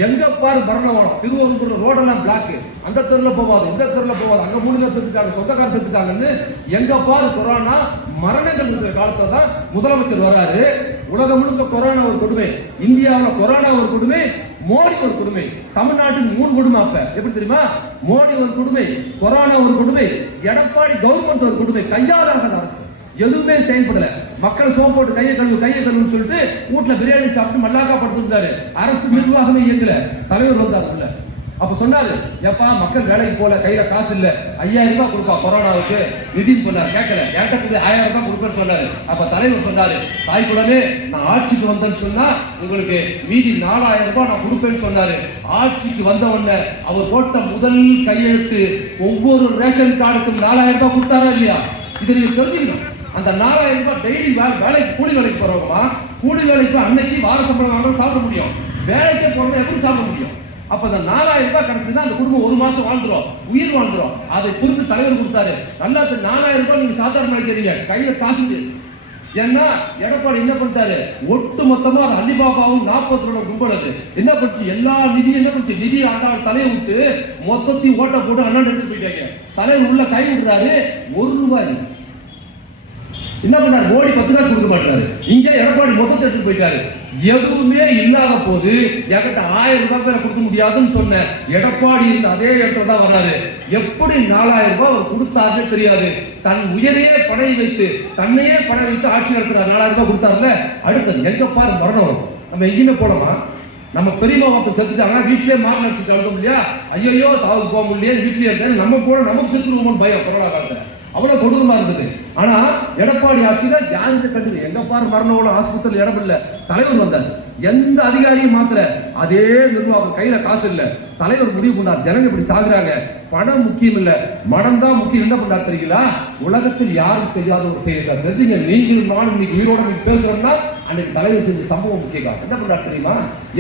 எங்க பாரு மரணம். திருவள்ளூர் ரோடெல்லாம் பிளாக், அந்த தெருல போவாது, இந்த தெருல போவாது, அங்க 3 பேர் செத்துட்டாங்க, சொந்தக்காரர் செத்துட்டாங்கன்னு எங்க பாரு கொரோனா மரணங்கள் இருக்கிற காலத்துல தான் முதலமைச்சர் வராரு. உலகம் முழுக்க கொரோனா ஒரு கொடுமை, இந்தியாவில் கொரோனா ஒரு கொடுமை, மோடி ஒரு கொடுமை, தமிழ்நாட்டில் 3 கொடுமை. அப்ப எப்படி தெரியுமா, மோடி ஒரு கொடுமை, கொரோனா ஒரு கொடுமை, எடப்பாடி கவர்மெண்ட் ஒரு கொடுமை. கையாளாத அரசு எதுவுமே செயல்படல. மக்கள் சோப்பு போட்டு கையை கழுவுன்னு சொல்லிட்டு வீட்டுல பிரியாணி சாப்பிட்டு மல்லாக்கா படுத்திருந்தாரு. அரசு நிர்வாகமே இயங்கல. தலைவர் வந்தாரு. அப்ப சொன்னாரு, எப்பா மக்கள் வேலைக்கு போல, கையில காசு இல்ல, 5000 ரூபாய் கொடுப்பா கொரோனாவுக்கு நிதின்னு சொன்னாரு. கேட்கல, என்கிட்ட 1000 ரூபாய் கொடுப்பேன்னு சொன்னாரு. அப்ப தலைவர் சொன்னாரு, தாய்க்குடனே நான் ஆட்சிக்கு வந்தேன்னு சொன்னா உங்களுக்கு மீதி 4000 ரூபாய் நான் கொடுப்பேன்னு சொன்னாரு. ஆட்சிக்கு வந்த உடனே அவர் போட்ட முதல் கையெழுத்து ஒவ்வொரு ரேஷன் கார்டுக்கும் 4000 ரூபாய் கொடுத்தாரா இல்லையா? இதை நீங்க தெரிஞ்சுக்கணும். அந்த 4000 ரூபாய் டெய்லி வேலைக்கு, கூலி வேலைக்கு போறவங்கம்மா, கூலி வேலைக்கு அன்னைக்கு வார சம்பளம் வாங்க சாப்பிட முடியும், வேலைக்கே போறவங்க எப்படி சாப்பிட முடியும்? அப்ப அந்த 4000 ரூபாய் கிடைச்சதுன்னா அந்த குடும்பம் 1 மாசம் வாழ்ந்துரும், உயிர் வாழ்ந்துரும். அதை புரிந்து தலைவர் கொடுத்தாரு. நல்லா 4000 ரூபாய் நீங்க சாதாரண நினைக்கிறீங்க, கையில காசு. ஏன்னா எடப்பாடி என்ன பண்ணிட்டாரு, ஒட்டு மொத்தமா அலிபாபாவும் 40 கும்பல் அது என்ன பண்ணுச்சு, எல்லா நிதியும் என்ன பண்ணுச்சு, நிதி அண்ணா தலையை விட்டு மொத்தத்தையும் ஓட்ட போட்டு அண்ணா எடுத்து போயிட்டாங்க. தலைவர் உள்ள கை விடுறாரு, 1 ரூபாய் என்ன பண்ணாரு, மோடி 10 காசு கொடுக்க மாட்டாரு. இங்க எடப்பாடி மொத்தத்தை எடுத்து போயிட்டாரு. எதுவுமே இல்லாத போது என்கிட்ட 1000 ரூபாய் பேர கொடுக்க முடியாதுன்னு சொன்ன எடப்பாடி இருந்த அதே இடத்துல தான் வர்றாரு. எப்படி 4000 ரூபாய் அவர் கொடுத்தாருன்னு தெரியாது. தன் உயிரையே பணையை வைத்து, தன்னையே பணம் வைத்து ஆட்சி நடத்துறாரு. 4000 ரூபாய் கொடுத்தாருல. அடுத்தது எங்க பாரு மரணம். நம்ம எங்கேயுமே போனோமா? நம்ம பெரியமா வார்த்தை செத்துட்டாங்கன்னா வீட்டிலே மார்க் அடிச்சுட்டு அழுத்த முடியா, ஐயோ சாவுக்கு போக முடியாது, வீட்டிலே இருக்காரு, நம்ம போன நமக்கு செத்துருவோம்னு பயம். கொரோனா காலத்துல அவ்வளவு கொடூரமா இருந்தது. ஆனா எடப்பாடி ஆட்சியில யாருக்கு கண்டு எங்க பாரு மரணம், ஆஸ்பத்திரியில் இடம் இல்ல. தலைவர் வந்தார், எந்த அதிகாரியும் மாத்திர, அதே நிர்வாகம், கையில காசு இல்ல. தலைவர் முடிவு பண்ணார், ஜனங்க இப்படி சாகுறாங்க, பணம் முக்கியம் இல்ல, மனம் தான் முக்கியம். என்ன பண்ணார் தெரியுங்களா, உலகத்தில் யாரும் செய்யாத ஒரு செயல் தெரிஞ்சுங்க. நீங்கள் நானும் இன்னைக்கு உயிரோட பேசுறோம்னா அன்னைக்கு தலைவர் செஞ்ச சம்பவம் முக்கியம். என்ன பண்ணார் தெரியுமா,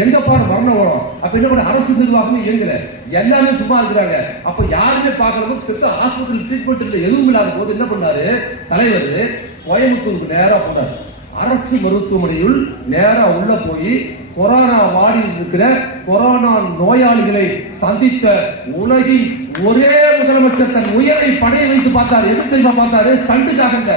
எங்க பாரு மரணம் வரும். அப்ப என்ன பண்ண, அரசு நிர்வாகமே இயங்கல, எல்லாமே சும்மா இருக்கிறாங்க. அப்ப யாருமே பார்க்கறதுக்கு செத்து ஆஸ்பத்திரி ட்ரீட்மெண்ட் இல்லை, எதுவும் இல்லாத போது என்ன பண்ணாரு தலைவர், கோயம்புத்தூருக்கு நேரா போனார். அரசு மருத்துவமனையில் நேரா உள்ள போய் கொரோனா வார்டில் இருக்கிற கொரோனா நோயாளிகளை சந்தித்த உலகின் ஒரே முதலமைச்சர் தன் உயிரை படைய வைத்து பார்த்தார். எது தெரியுமா பார்த்தாரு? ஸ்டண்டுக்காக இல்ல.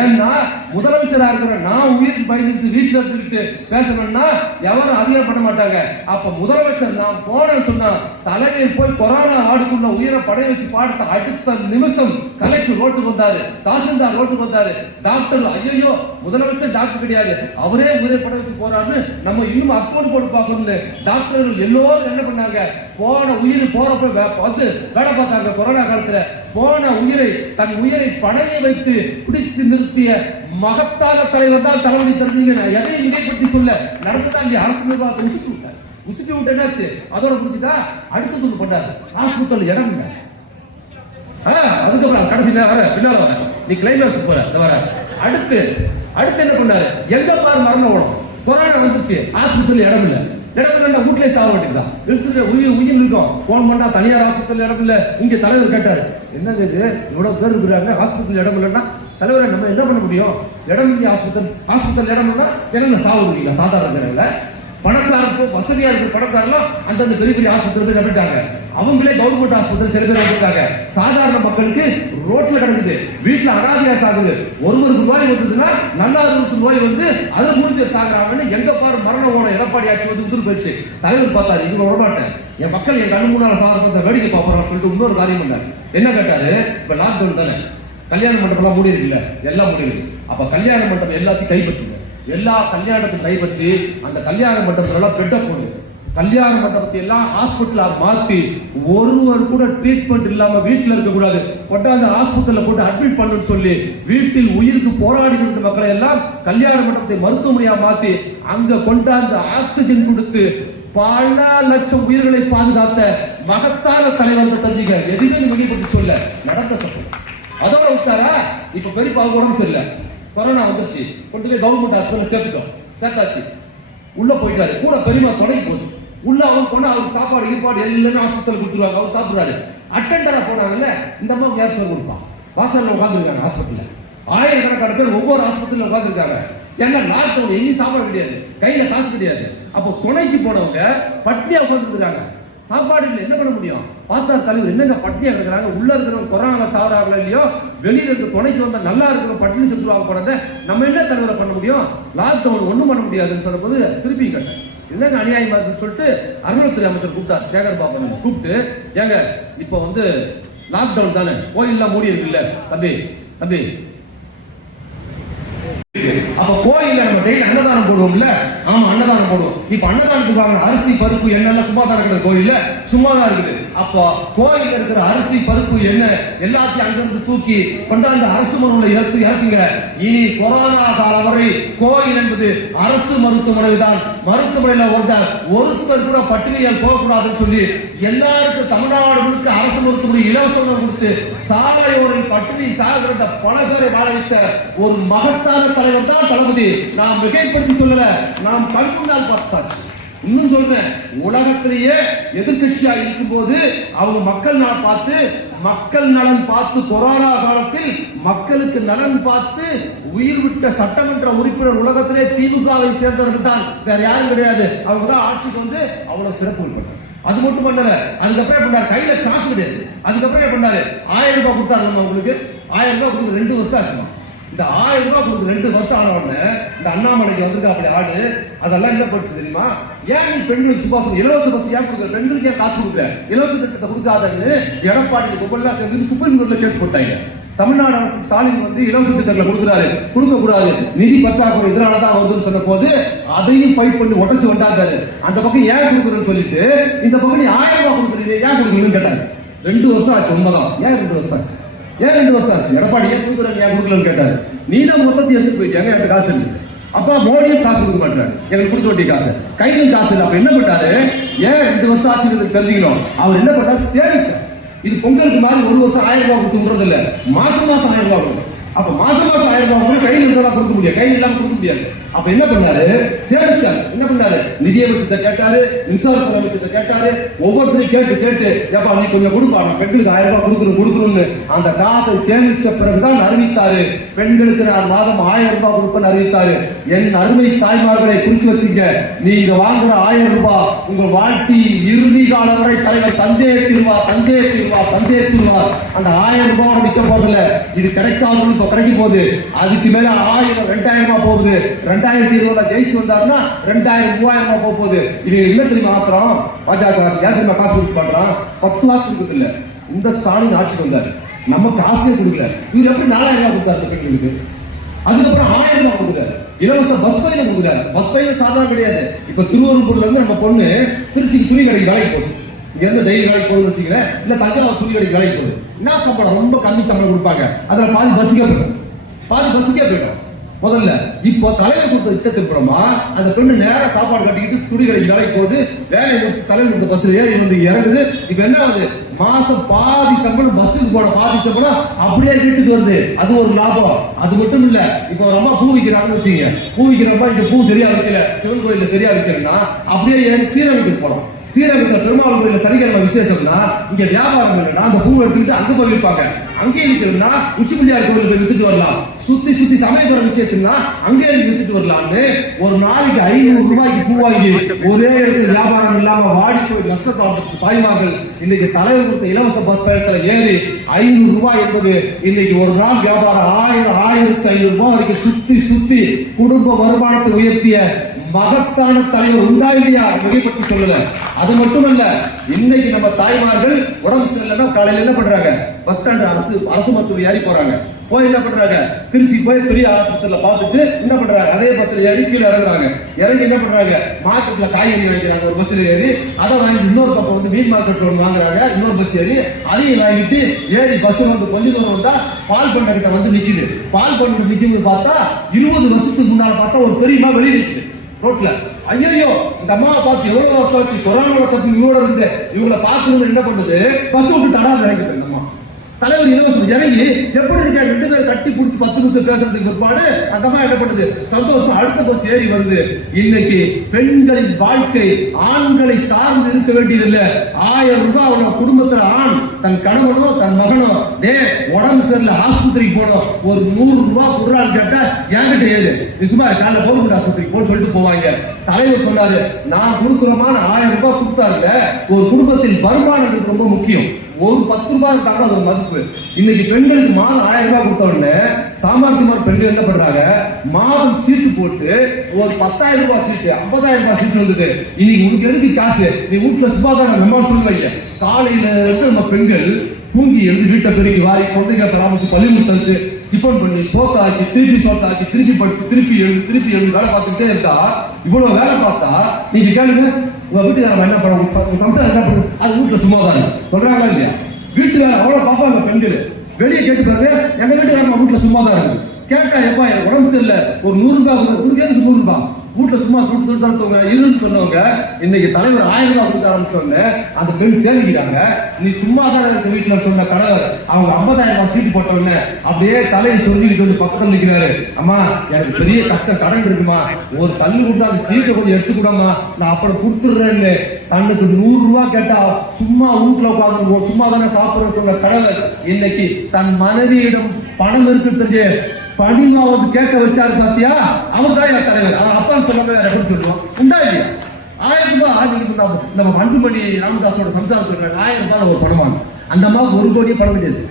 ஏன்னா முதலமைச்சரா இருக்கிற நான் உயிர் பயந்துட்டு வீட்டுல இருந்துட்டு பேசணும்னா எவரும் அதிகம் பண்ண மாட்டாங்க. அப்ப முதலமைச்சர் நான் போனேன்னு சொன்னா தலைமை போய் கொரோனா வார்டுக்குள்ள உயிரை படைய வச்சு பாடுத்த அடுத்த நிமிஷம் கலெக்டர் ரோட்டுக்கு வந்தாரு, தாசில்தார் ரோட்டுக்கு வந்தாரு. டாக்டர் ஐயோ முதலமைச்சர் டாக்டர் கிடையாது, அவரே உயிரை படைய வச்சு போறாரு, நம்ம இன்னும் அக்கௌண்ட் போட்டு பார்க்கணும்னு டாக்டர்கள் எல்லோரும் என்ன பண்ணாங்க? போன உயிர் போறப்ப வந்து வேலை பார்த்தாங்க. கொரோனா காலத்துல போன உயிரை தன் உயிரை பணைய வைத்து பிடித்து நிறுத்திய மகத்தான தலைவர் தான் தளபதி. தெரிஞ்சுங்க, எதையும் இடைப்படுத்தி சொல்ல நடந்ததா இல்லையா? அரசு நிர்வாகத்தை உசுப்பி விட்டு என்னாச்சு? அதோட புரிஞ்சுட்டா அடுத்து ஒன்று பண்ணாரு. ஹாஸ்பிட்டல் இடம் இல்லை. அதுக்கப்புறம் கடைசி பின்னால வர நீ கிளைமேக்ஸ் போற வர அடுத்து என்ன பண்ணாரு? எங்க பாரு மரணம் ஓடும். கொரோனா வந்துருச்சு, ஹாஸ்பிட்டல் இடம் இல்லை. இடம் இல்ல, வீட்லயே சாக வேண்டியதுதான். உயிர் இருக்கும். போன் பண்ணா தனியார் ஹாஸ்பிட்டல் இடம் இல்ல. இங்க தலைவர் கேட்டாரு, என்னங்க இது இவ்வளவு பேர் இருக்கிறாங்க, ஹாஸ்பிட்டல் இடம் இல்லைன்னா தலைவரை நம்ம என்ன பண்ண முடியும்? இடம் இல்லையா? ஹாஸ்பிட்டல் இடம் இல்லைன்னா ஜனங்க சாவுறீங்க. சாதாரண ஜனங்கள பணக்காரருக்கு வசதியா இருக்கு பணக்காரெல்லாம் அந்தந்த பெரிய பெரிய ஹாஸ்பிட்டல் போய் நம்பிட்டாங்க. அவங்களே கவர்மெண்ட் ஹாஸ்பிட்டல் சில பேர் நம்பிட்டாங்க. சாதாரண மக்களுக்கு ரோட்ல கிடக்குது, வீட்டுல அனாதையா சாகுது. ஒருவருக்கு நோய் வந்ததுன்னா நல்லாருக்கு நோய் வந்து அதை 3 பேர் சாகுறாங்கன்னு எங்க பாரு மரணம் ஓட எடப்பாடி ஆட்சி வந்து உதிர் போயிடுச்சு. தலைவர் பார்த்தாரு, இது விடமாட்டேன், என் மக்கள் என் கண்ணு முன்னால சாகிறத வேடிக்கை பார்ப்பறான்னு சொல்லிட்டு இன்னொரு காரியம் பண்ணாரு. என்ன கேட்டாரு? இப்ப லாக்டவுன் தானே, கல்யாண மண்டபம்லாம் மூடி இருக்குல்ல, எல்லாம் மூடி இருக்கு. அப்ப கல்யாண மண்டபம் எல்லாத்தையும் கைப்பற்றுங்க. எல்லா கல்யாணத்தையும் கைப்பற்றி அந்த கல்யாண மண்டபத்துல பெட்ட போடுங்க. கல்யாண மண்டபத்தை எல்லாம் ஹாஸ்பிட்டலா மாத்தி ஒருவர் கூட ட்ரீட்மெண்ட் இல்லாம வீட்டுல இருக்க கூடாது, கொண்டாந்து ஹாஸ்பிட்டல்ல போட்டு அட்மிட் பண்ணுன்னு சொல்லி வீட்டில் உயிருக்கு போராடி இருந்த மக்களை எல்லாம் கல்யாண மண்டபத்தை மருத்துவமனையா மாத்தி அங்க கொண்டாந்து ஆக்சிஜன் கொடுத்து பல லட்சம் உயிர்களை பாதுகாத்த மகத்தான தலைவர் தஞ்சிங்க. எதுவுமே வெளிப்படுத்தி சொல்ல நடந்த சட்டம் அதோட விட்டாரா? இப்ப பெரியப்பா உடம்பு சரியில்லை, கொரோனா வந்துருச்சு, கொண்டு போய் கவர்மெண்ட் ஹாஸ்பிட்டல் சேர்த்தாச்சு. உள்ள போயிட்டாரு, கூட பெரியமா தொடங்கி போகுது. உள்ள அவங்க கொண்டு அவருக்கு சாப்பாடு ஈப்பாடு எல்லாமே ஹாஸ்பிட்டல் கொடுத்துருவாங்க. அவர் சாப்பிடுறாரு. அட்டெண்டரா போனாங்கல்ல, இந்த அம்மாவுக்கு யார் சொல்ல கொடுப்பான்? வாசல்ல உட்காந்துருக்காங்க ஹாஸ்பிட்டல்ல. ஆயிரக்கணக்கான பேர் ஒவ்வொரு ஹாஸ்பிட்டல்ல உட்காந்துருக்காங்க. ஏன்னா லாக்டவுன் எங்கேயும் சாப்பாடு கிடையாது, கையில காசு கிடையாது. அப்போ துணைக்கு போனவங்க பட்டினியா உட்காந்துருக்காங்க, சாப்பாடு இல்லை, என்ன பண்ண முடியும்? பார்த்தா தலைவர் என்னங்க பட்டினியா இருக்கிறாங்க, உள்ள இருக்கிறவங்க கொரோனா சாப்பிடாங்களோ இல்லையோ, வெளியில இருக்க துணைக்கு வந்தா நல்லா இருக்கிற பட்டினி செத்துவாங்க போறத நம்ம என்ன தலைவரை பண்ண முடியும்? லாக்டவுன் ஒண்ணும் பண்ண முடியாதுன்னு சொன்ன போது திருப்பி கேட்டேன், என்னங்க அநியாயமா இருக்குன்னு சொல்லிட்டு அறநிலையத்துறை அமைச்சர் கூப்பிட்டார், சேகர் பாபு கூப்பிட்டு, ஏங்க இப்ப வந்து லாக்டவுன் தானே, கோயில்லாம் மூடி இருக்குல்ல தம்பி, அப்ப கோயில்ல நம்ம டெய்லி அன்னதானம் போடுவோம்ல, ஆமா அன்னதானம் போடுவோம். இப்ப அன்னதானத்துக்கு வாங்க அரிசி பருப்பு எண்ணெய் சும்மா தான் இருக்குது, கோயில்ல சும்மா தான் இருக்குது. அப்போ கோயில்ல இருக்கிற அரிசி பருப்பு எண்ணெய் எல்லாத்தையும் அங்கிருந்து தூக்கி கொண்டாந்து அரசு மருத்துவமனையில் இறக்குங்க. இனி கொரோனா காலம் வரை கோயில் என்பது அரசு மருத்துவமனை தான். மருத்துவமனையில ஒருத்தர் கூட பட்டினியால் போகக்கூடாதுன்னு சொல்லி எல்லாருக்கும் தமிழ்நாடு முழுக்க அரசு மருத்துவமனை இலவசம் கொடுத்து சாலையோரில் பட்டினி சாகிற பல பேரை வாழ வைத்த ஒரு மகத்தான தலைவர் தான் தளபதி. நாம் மிகைப்படுத்தி சொல்லல, நாம் கண்முன்னால் பார்த்தாச்சு. இன்னும் சொல்றேன், உலகத்திலேயே எதிர்கட்சியா இருக்கும் போது அவங்க மக்கள் நலன் பார்த்து கொரோனா காலத்தில் மக்களுக்கு நலன் பார்த்து உயிர் விட்ட சட்டமன்ற உறுப்பினர் உலகத்திலே திமுகவை சேர்ந்தவர்கள் தான், வேற யாரும் கிடையாது. அவங்க தான் ஆட்சிக்கு வந்து அவ்வளவு சிறப்பு பண்ணார். அது மட்டும் பண்ணல, அதுக்கப்புறம் பண்ணாரு, கையில காசு கிடையாது. அதுக்கப்புறம் பண்ணாரு, 1000 ரூபாய் கொடுத்தாரு. நம்ம உங்களுக்கு 1000 ரூபாய் கொடுத்து 2 வருஷம் ஆச்சுமா. இந்த 1000 ரூபாய் கொடுத்து 2 வருஷம் ஆன உடனே இந்த அண்ணாமலைக்கு வந்துட்டு அப்படி ஆடு அதெல்லாம் என்ன படிச்சு தெரியுமா? ஏன் நீ பெண்களுக்கு சுபாசம் இலவச பஸ் ஏன் கொடுக்குற, பெண்களுக்கு ஏன் காசு கொடுக்குற, இலவச திட்டத்தை கொடுக்காதன்னு எடப்பாடி கொம்பெல்லாம் சேர்ந்து சுப்ரீம் கோர்ட்ல கேஸ் போட்டாங்க. தமிழ்நாடு அரசு ஸ்டாலின் வந்து இலவச திட்டங்களை கொடுக்குறாரு, கொடுக்க கூடாது, நிதி பற்றாக்குறை இதனாலதான் வருதுன்னு சொன்ன போது அதையும் ஃபைட் பண்ணி உடச்சு வந்தாரு. அந்த பக்கம் ஏன் கொடுக்குறேன்னு சொல்லிட்டு இந்த பக்கம் நீ 1000 ரூபாய் கொடுக்குறீங்க, ஏன் கொடுக்குறீங்கன்னு கேட்டாங்க. 2 வருஷம் ஆச்சு, உண்மைதான். ஏன் 2 வருஷம் ஆச்சு? ஏன் 2 வருஷம் ஆச்சு? எடப்பாடி ஏன் கொடுக்குறாங்க, ஏன் கொடுக்கலன்னு கேட்டாரு. நீ தான் மொத்தத்தை எடுத்து போயிட்டாங்க, எனக்கு காசு இருக்கு. அப்பா மோடியும் காசு கொடுக்க மாட்டாரு, எங்களுக்கு கொடுக்க வேண்டிய காசு கையிலும் காசு இல்லை. அப்ப என்ன பண்ணாரு? ஏன் 2 வருஷம் ஆச்சு தெரிஞ்சுக்கணும். அவர் என்ன பண்ணாரு? சேமிச்சார். இது பொங்கலுக்கு மாதிரி 1 வருஷம் 1000 ரூபாய் கொடுத்து விடுறது இல்ல, மாசம் 1000 ரூபாய் கொடுக்கும். அப்ப மாசம் 1000 ரூபாய் கையில் இருந்தா கொடுக்க முடியாது, கையில் இல்லாம கொடுக்க முடியாது. அப்ப என்ன பண்ணாரு, சேமிச்சாரு. என்ன பண்ணாரு, நிதியமைச்சத்தை கேட்டாரு, மின்சாரத்துறை அமைச்சத்தை கேட்டாரு, ஒவ்வொருத்தரையும் கேட்டு ஏப்பா நீ கொஞ்சம் கொடுப்பா, நான் பெண்களுக்கு 1000 ரூபாய் கொடுக்கணும்னு அந்த காசை சேமிச்ச பிறகுதான் அறிவித்தாரு, பெண்களுக்கு நான் மாதம் 1000 ரூபாய் கொடுப்பேன்னு அறிவித்தாரு. என் அருமை தாய்மார்களை குறிச்சு வச்சுங்க, நீங்க வாங்குற 1000 ரூபாய் உங்க வாழ்க்கையின் இறுதி காலம் வரை தலைவர் தந்தையை தீர்வார். அந்த 1000 ரூபாய் நிக்க போறதுல இது கிடைக்காது, இப்ப கிடைக்க போகுது. அதுக்கு மேல 1000 2000 ரூபாய் போகுது. 2020 ஜெயிச்சு வந்தாருன்னா 2000 3000 ரூபாய் போகுது. இது என்ன தெரியுமா மாத்திரம் பாஜக யாருக்கு காசு கொடுக்க பண்றான், 10 காசு கொடுக்குறது இல்ல. இந்த ஸ்டாலின் ஆட்சிக்கு வந்தாரு, நம்ம காசே கொடுக்கல. இவர் எப்படி 4000 ரூபாய் கொடுத்தாரு பெண்களுக்கு, அதுக்கப்புறம் 1000 ரூபாய் கொடுக்குறாரு. இலவச பஸ் பயணம் கொடுக்குறாரு. பஸ் பயணம் சாதாரண கிடையாது. இப்ப திருவள்ளூர்ல இருந்து நம்ம பொண்ணு திருச்சிக்கு துணி கடைக்கு வேலைக்கு போகுது, இங்க இருந்து டெய்லி வேலைக்கு போகுதுன்னு வச்சுக்கிறேன், இல்ல தஞ்சாவூர் துணி கடைக்கு வேலைக்கு போகுது. என்ன சம்பளம், ரொம்ப கம்மி சம்பளம் கொடுப்பாங்க. அதுல பாதி பஸ்ஸுக்கே போயிடும் முதல்ல. இப்போ தலைவர் கொடுத்த திட்டத்திற்கு அப்புறமா அந்த பெண்ணு நேரம் சாப்பாடு கட்டிக்கிட்டு துணி கடைக்கு வேலைக்கு போகுது. வேலையை முடிச்சு தலைவர் கொடுத்த பஸ்ல ஏறி வந்து இறங்குது. இப்ப என்ன ஆகுது, மாசம் பாதி சம்பளம் பஸ்ஸுக்கு போன பாதி சம்பளம் அப்படியே வீட்டுக்கு வருது. அது ஒரு லாபம். அது மட்டும் இல்ல, இப்போ ரொம்ப பூ விற்கிறாங்கன்னு வச்சுங்க, பூ விற்கிறப்ப இங்க பூ சரியா வைக்கல, சிவன் கோயில சரியா வைக்கணும்னா அப்படியே ஏறி ஸ்ரீரங்கத்துக்கு போனோம். ஸ்ரீரங்கத்தில் பெருமாள் கோயில சனிக்கிழமை விசேஷம்னா இங்க வியாபாரம் இல்லைன்னா அந்த பூ எடுத்துக்கிட்டு அங்க போய் விற்பாங்க. அங்கேயே விற்கணும்னா உச்சி பிள்ளையார் கோயில் போய் வித்துட்டு வரலாம். சுத்தி சமயபுரம் விசேஷம்னா அங்கேயே வித்துட்டு வரலாம்னு ஒரு நாளைக்கு 500 ரூபாய்க்கு பூ வாங்கி ஒரே இடத்துல வியாபாரம் இல்லாம வாடி போய் நஷ்டத்தாட்டு தாய்மார்கள் இன்னைக்கு தலைவர் கொடுத்த இலவச பஸ் பயணத்துல ஏறி 500 ரூபாய் என்பது இன்னைக்கு ஒரு நாள் வியாபாரம் 1000-1500 ரூபாய் வரைக்கும் சுத்தி குடும்ப வருமானத்தை உயர்த்திய மகத்தான தலைவர் உண்டா இல்லையா, மிகைப்பட்டு சொல்லல. அது மட்டுமல்ல, இன்னைக்கு நம்ம தாய்மார்கள் உடம்பு சரியில்லைன்னா காலையில என்ன பண்றாங்க, பஸ் ஸ்டாண்ட் அரசு மருத்துவ ஏறி போறாங்க. போய் என்ன பண்றாங்க, திருச்சி போய் பெரிய ஆஸ்பத்திரியில பார்த்துட்டு என்ன பண்றாங்க, அதே பஸ்ல ஏறி கீழே இறங்குறாங்க. இறங்கி என்ன பண்றாங்க, மார்க்கெட்ல காய்கறி வாங்கிக்கிறாங்க ஒரு பஸ்ல ஏறி. அதை வாங்கி இன்னொரு பக்கம் வந்து மீன் மார்க்கெட் ஒன்று வாங்குறாங்க, இன்னொரு பஸ் ஏறி அதையும் வாங்கிட்டு ஏறி பஸ் வந்து கொஞ்ச தூரம் வந்தா பால் பண்ண கிட்ட வந்து நிக்குது. பால் பண்ண நிக்கும்போது பார்த்தா 20 வருஷத்துக்கு முன்னால பார்த்தா ஒரு பெரியமா வெளியே நிக்குது ரோட்ல. ஐயோ இந்த அம்மாவை பார்த்து எவ்வளவு வருஷம் ஆச்சு, கொரோனாவை பத்தி இவரோட இருந்து இவங்களை பார்க்கணும்னு என்ன பண்ணுது, பஸ் விட்டு தடா இறங்கி போயிருந்தோமா. தலைவர் இலவசம் இறங்கி எப்படி இருக்க 2 பேர் கட்டி பிடிச்சி 10 நிமிஷம் பேசுறதுக்கு பிற்பாடு அந்த அம்மா என்ன பண்ணுது, சந்தோஷம் அடுத்த பஸ் ஏறி வருது. இன்னைக்கு பெண்களின் வாழ்க்கை ஆண்களை சார்ந்து இருக்க வேண்டியதில்லை. 1000 ரூபாய் அவங்க குடும்பத்துல ஆண் தன் கணவனோ தன் மகனோ உடம்பு சரியில்லை ஆஸ்பத்திரிக்கு போனோம், ஒரு 100 ரூபாய் குடுறான்னு கேட்டா என்கிட்ட ஏது சும்மா காலைல கவர்மெண்ட் ஆஸ்பத்திரிக்கு போன்னு சொல்லிட்டு போவாங்க. தலைவர் சொன்னாரு, நான் கொடுக்குறமான 1000 ரூபாய் கொடுத்தாருல, ஒரு குடும்பத்தின் வருமானம் ரொம்ப முக்கியம். ஒரு 10 ரூபாய் இருந்தாலும் அது ஒரு மதிப்பு. இன்னைக்கு பெண்களுக்கு மாதம் 1000 ரூபாய் கொடுத்த உடனே சாமர்த்தியமான பெண்கள் என்ன பண்றாங்க, மாதம் சீட்டு போட்டு ஒரு 10,000 ரூபாய் சீட்டு 50,000 ரூபாய் சீட்டு வந்தது. இன்னைக்கு உனக்கு எதுக்கு காசு, நீ வீட்டுல சும்மாதான் நம்ம சொல்லுவாங்க. காலையில இருந்து நம்ம பெண்கள் தூங்கி எழுந்து வீட்டை பெருக்கி வாரி குழந்தைங்க பராமரிச்சு பள்ளிக்கூடம் தந்து டிஃபன் பண்ணி சோத்தாக்கி திருப்பி படுத்து திருப்பி எழுந்து வேலை பார்த்துக்கிட்டே இருந்தா, இவ்வளவு வேலை பார்த்தா நீங்க கேளுங்க, உங்க வீட்டுக்காரங்க என்ன பண்ண சம்சாரம் என்ன பண்ணுது, அது வீட்டுல சும்மாதான் சொல்றாங்களா இல்லையா. வீட்டுல அவ்வளவு பாப்பாங்க பெண்கள். வெளியே கேட்டு பாருங்க, எங்க வீட்டுக்காரங்க வீட்டுல சும்மாதான் இருக்கு. கேட்டா எப்பா எனக்கு உடம்பு சரியில்லை, ஒரு 100 ரூபாய் கொடுக்கிறதுக்கு 100 ரூபாய் வீட்டுல சும்மா சுட்டு இருன்னு சொன்னவங்க இன்னைக்கு தலைவர் 1000 ரூபாய் கொடுக்க ஆரம்பிச்சோன்னு அந்த பெண் சேமிக்கிறாங்க. நீ சும்மா தான் இருக்க வீட்டுல சொன்ன கணவர் அவங்க 50,000 ரூபாய் சீட்டு போட்ட உடனே அப்படியே தலையை சொல்லிக்கிட்டு வந்து பக்கத்துல நிக்கிறாரு. அம்மா எனக்கு பெரிய கஷ்டம், கடன் இருக்குமா, ஒரு தள்ளு கொடுத்தா அந்த சீட்டை கொஞ்சம் எடுத்துக்கூடமா, நான் அப்படி கொடுத்துடுறேன்னு தன்னுக்கு 100 ரூபாய் கேட்டா சும்மா வீட்டுல உட்காந்து சும்மா தானே சாப்பிடுற சொன்ன கணவர் இன்னைக்கு தன் மனைவியிடம் பணம் இருக்கிறது பணிமா வந்து கேட்க வச்சாரு பாத்தியா, அவர் தான் என் தலைவர். அவன் அப்பா சொன்ன எப்படி சொல்லுவோம் உண்டா இல்லையா. 1000 ரூபாய் நீங்க நம்ம அன்புமணி ராமதாஸோட சம்சாரம் சொல்றாங்க, 1000 ரூபாய் ஒரு பணம் வாங்க. அந்த அம்மாவுக்கு 1 கோடியே பணம் கிடையாது.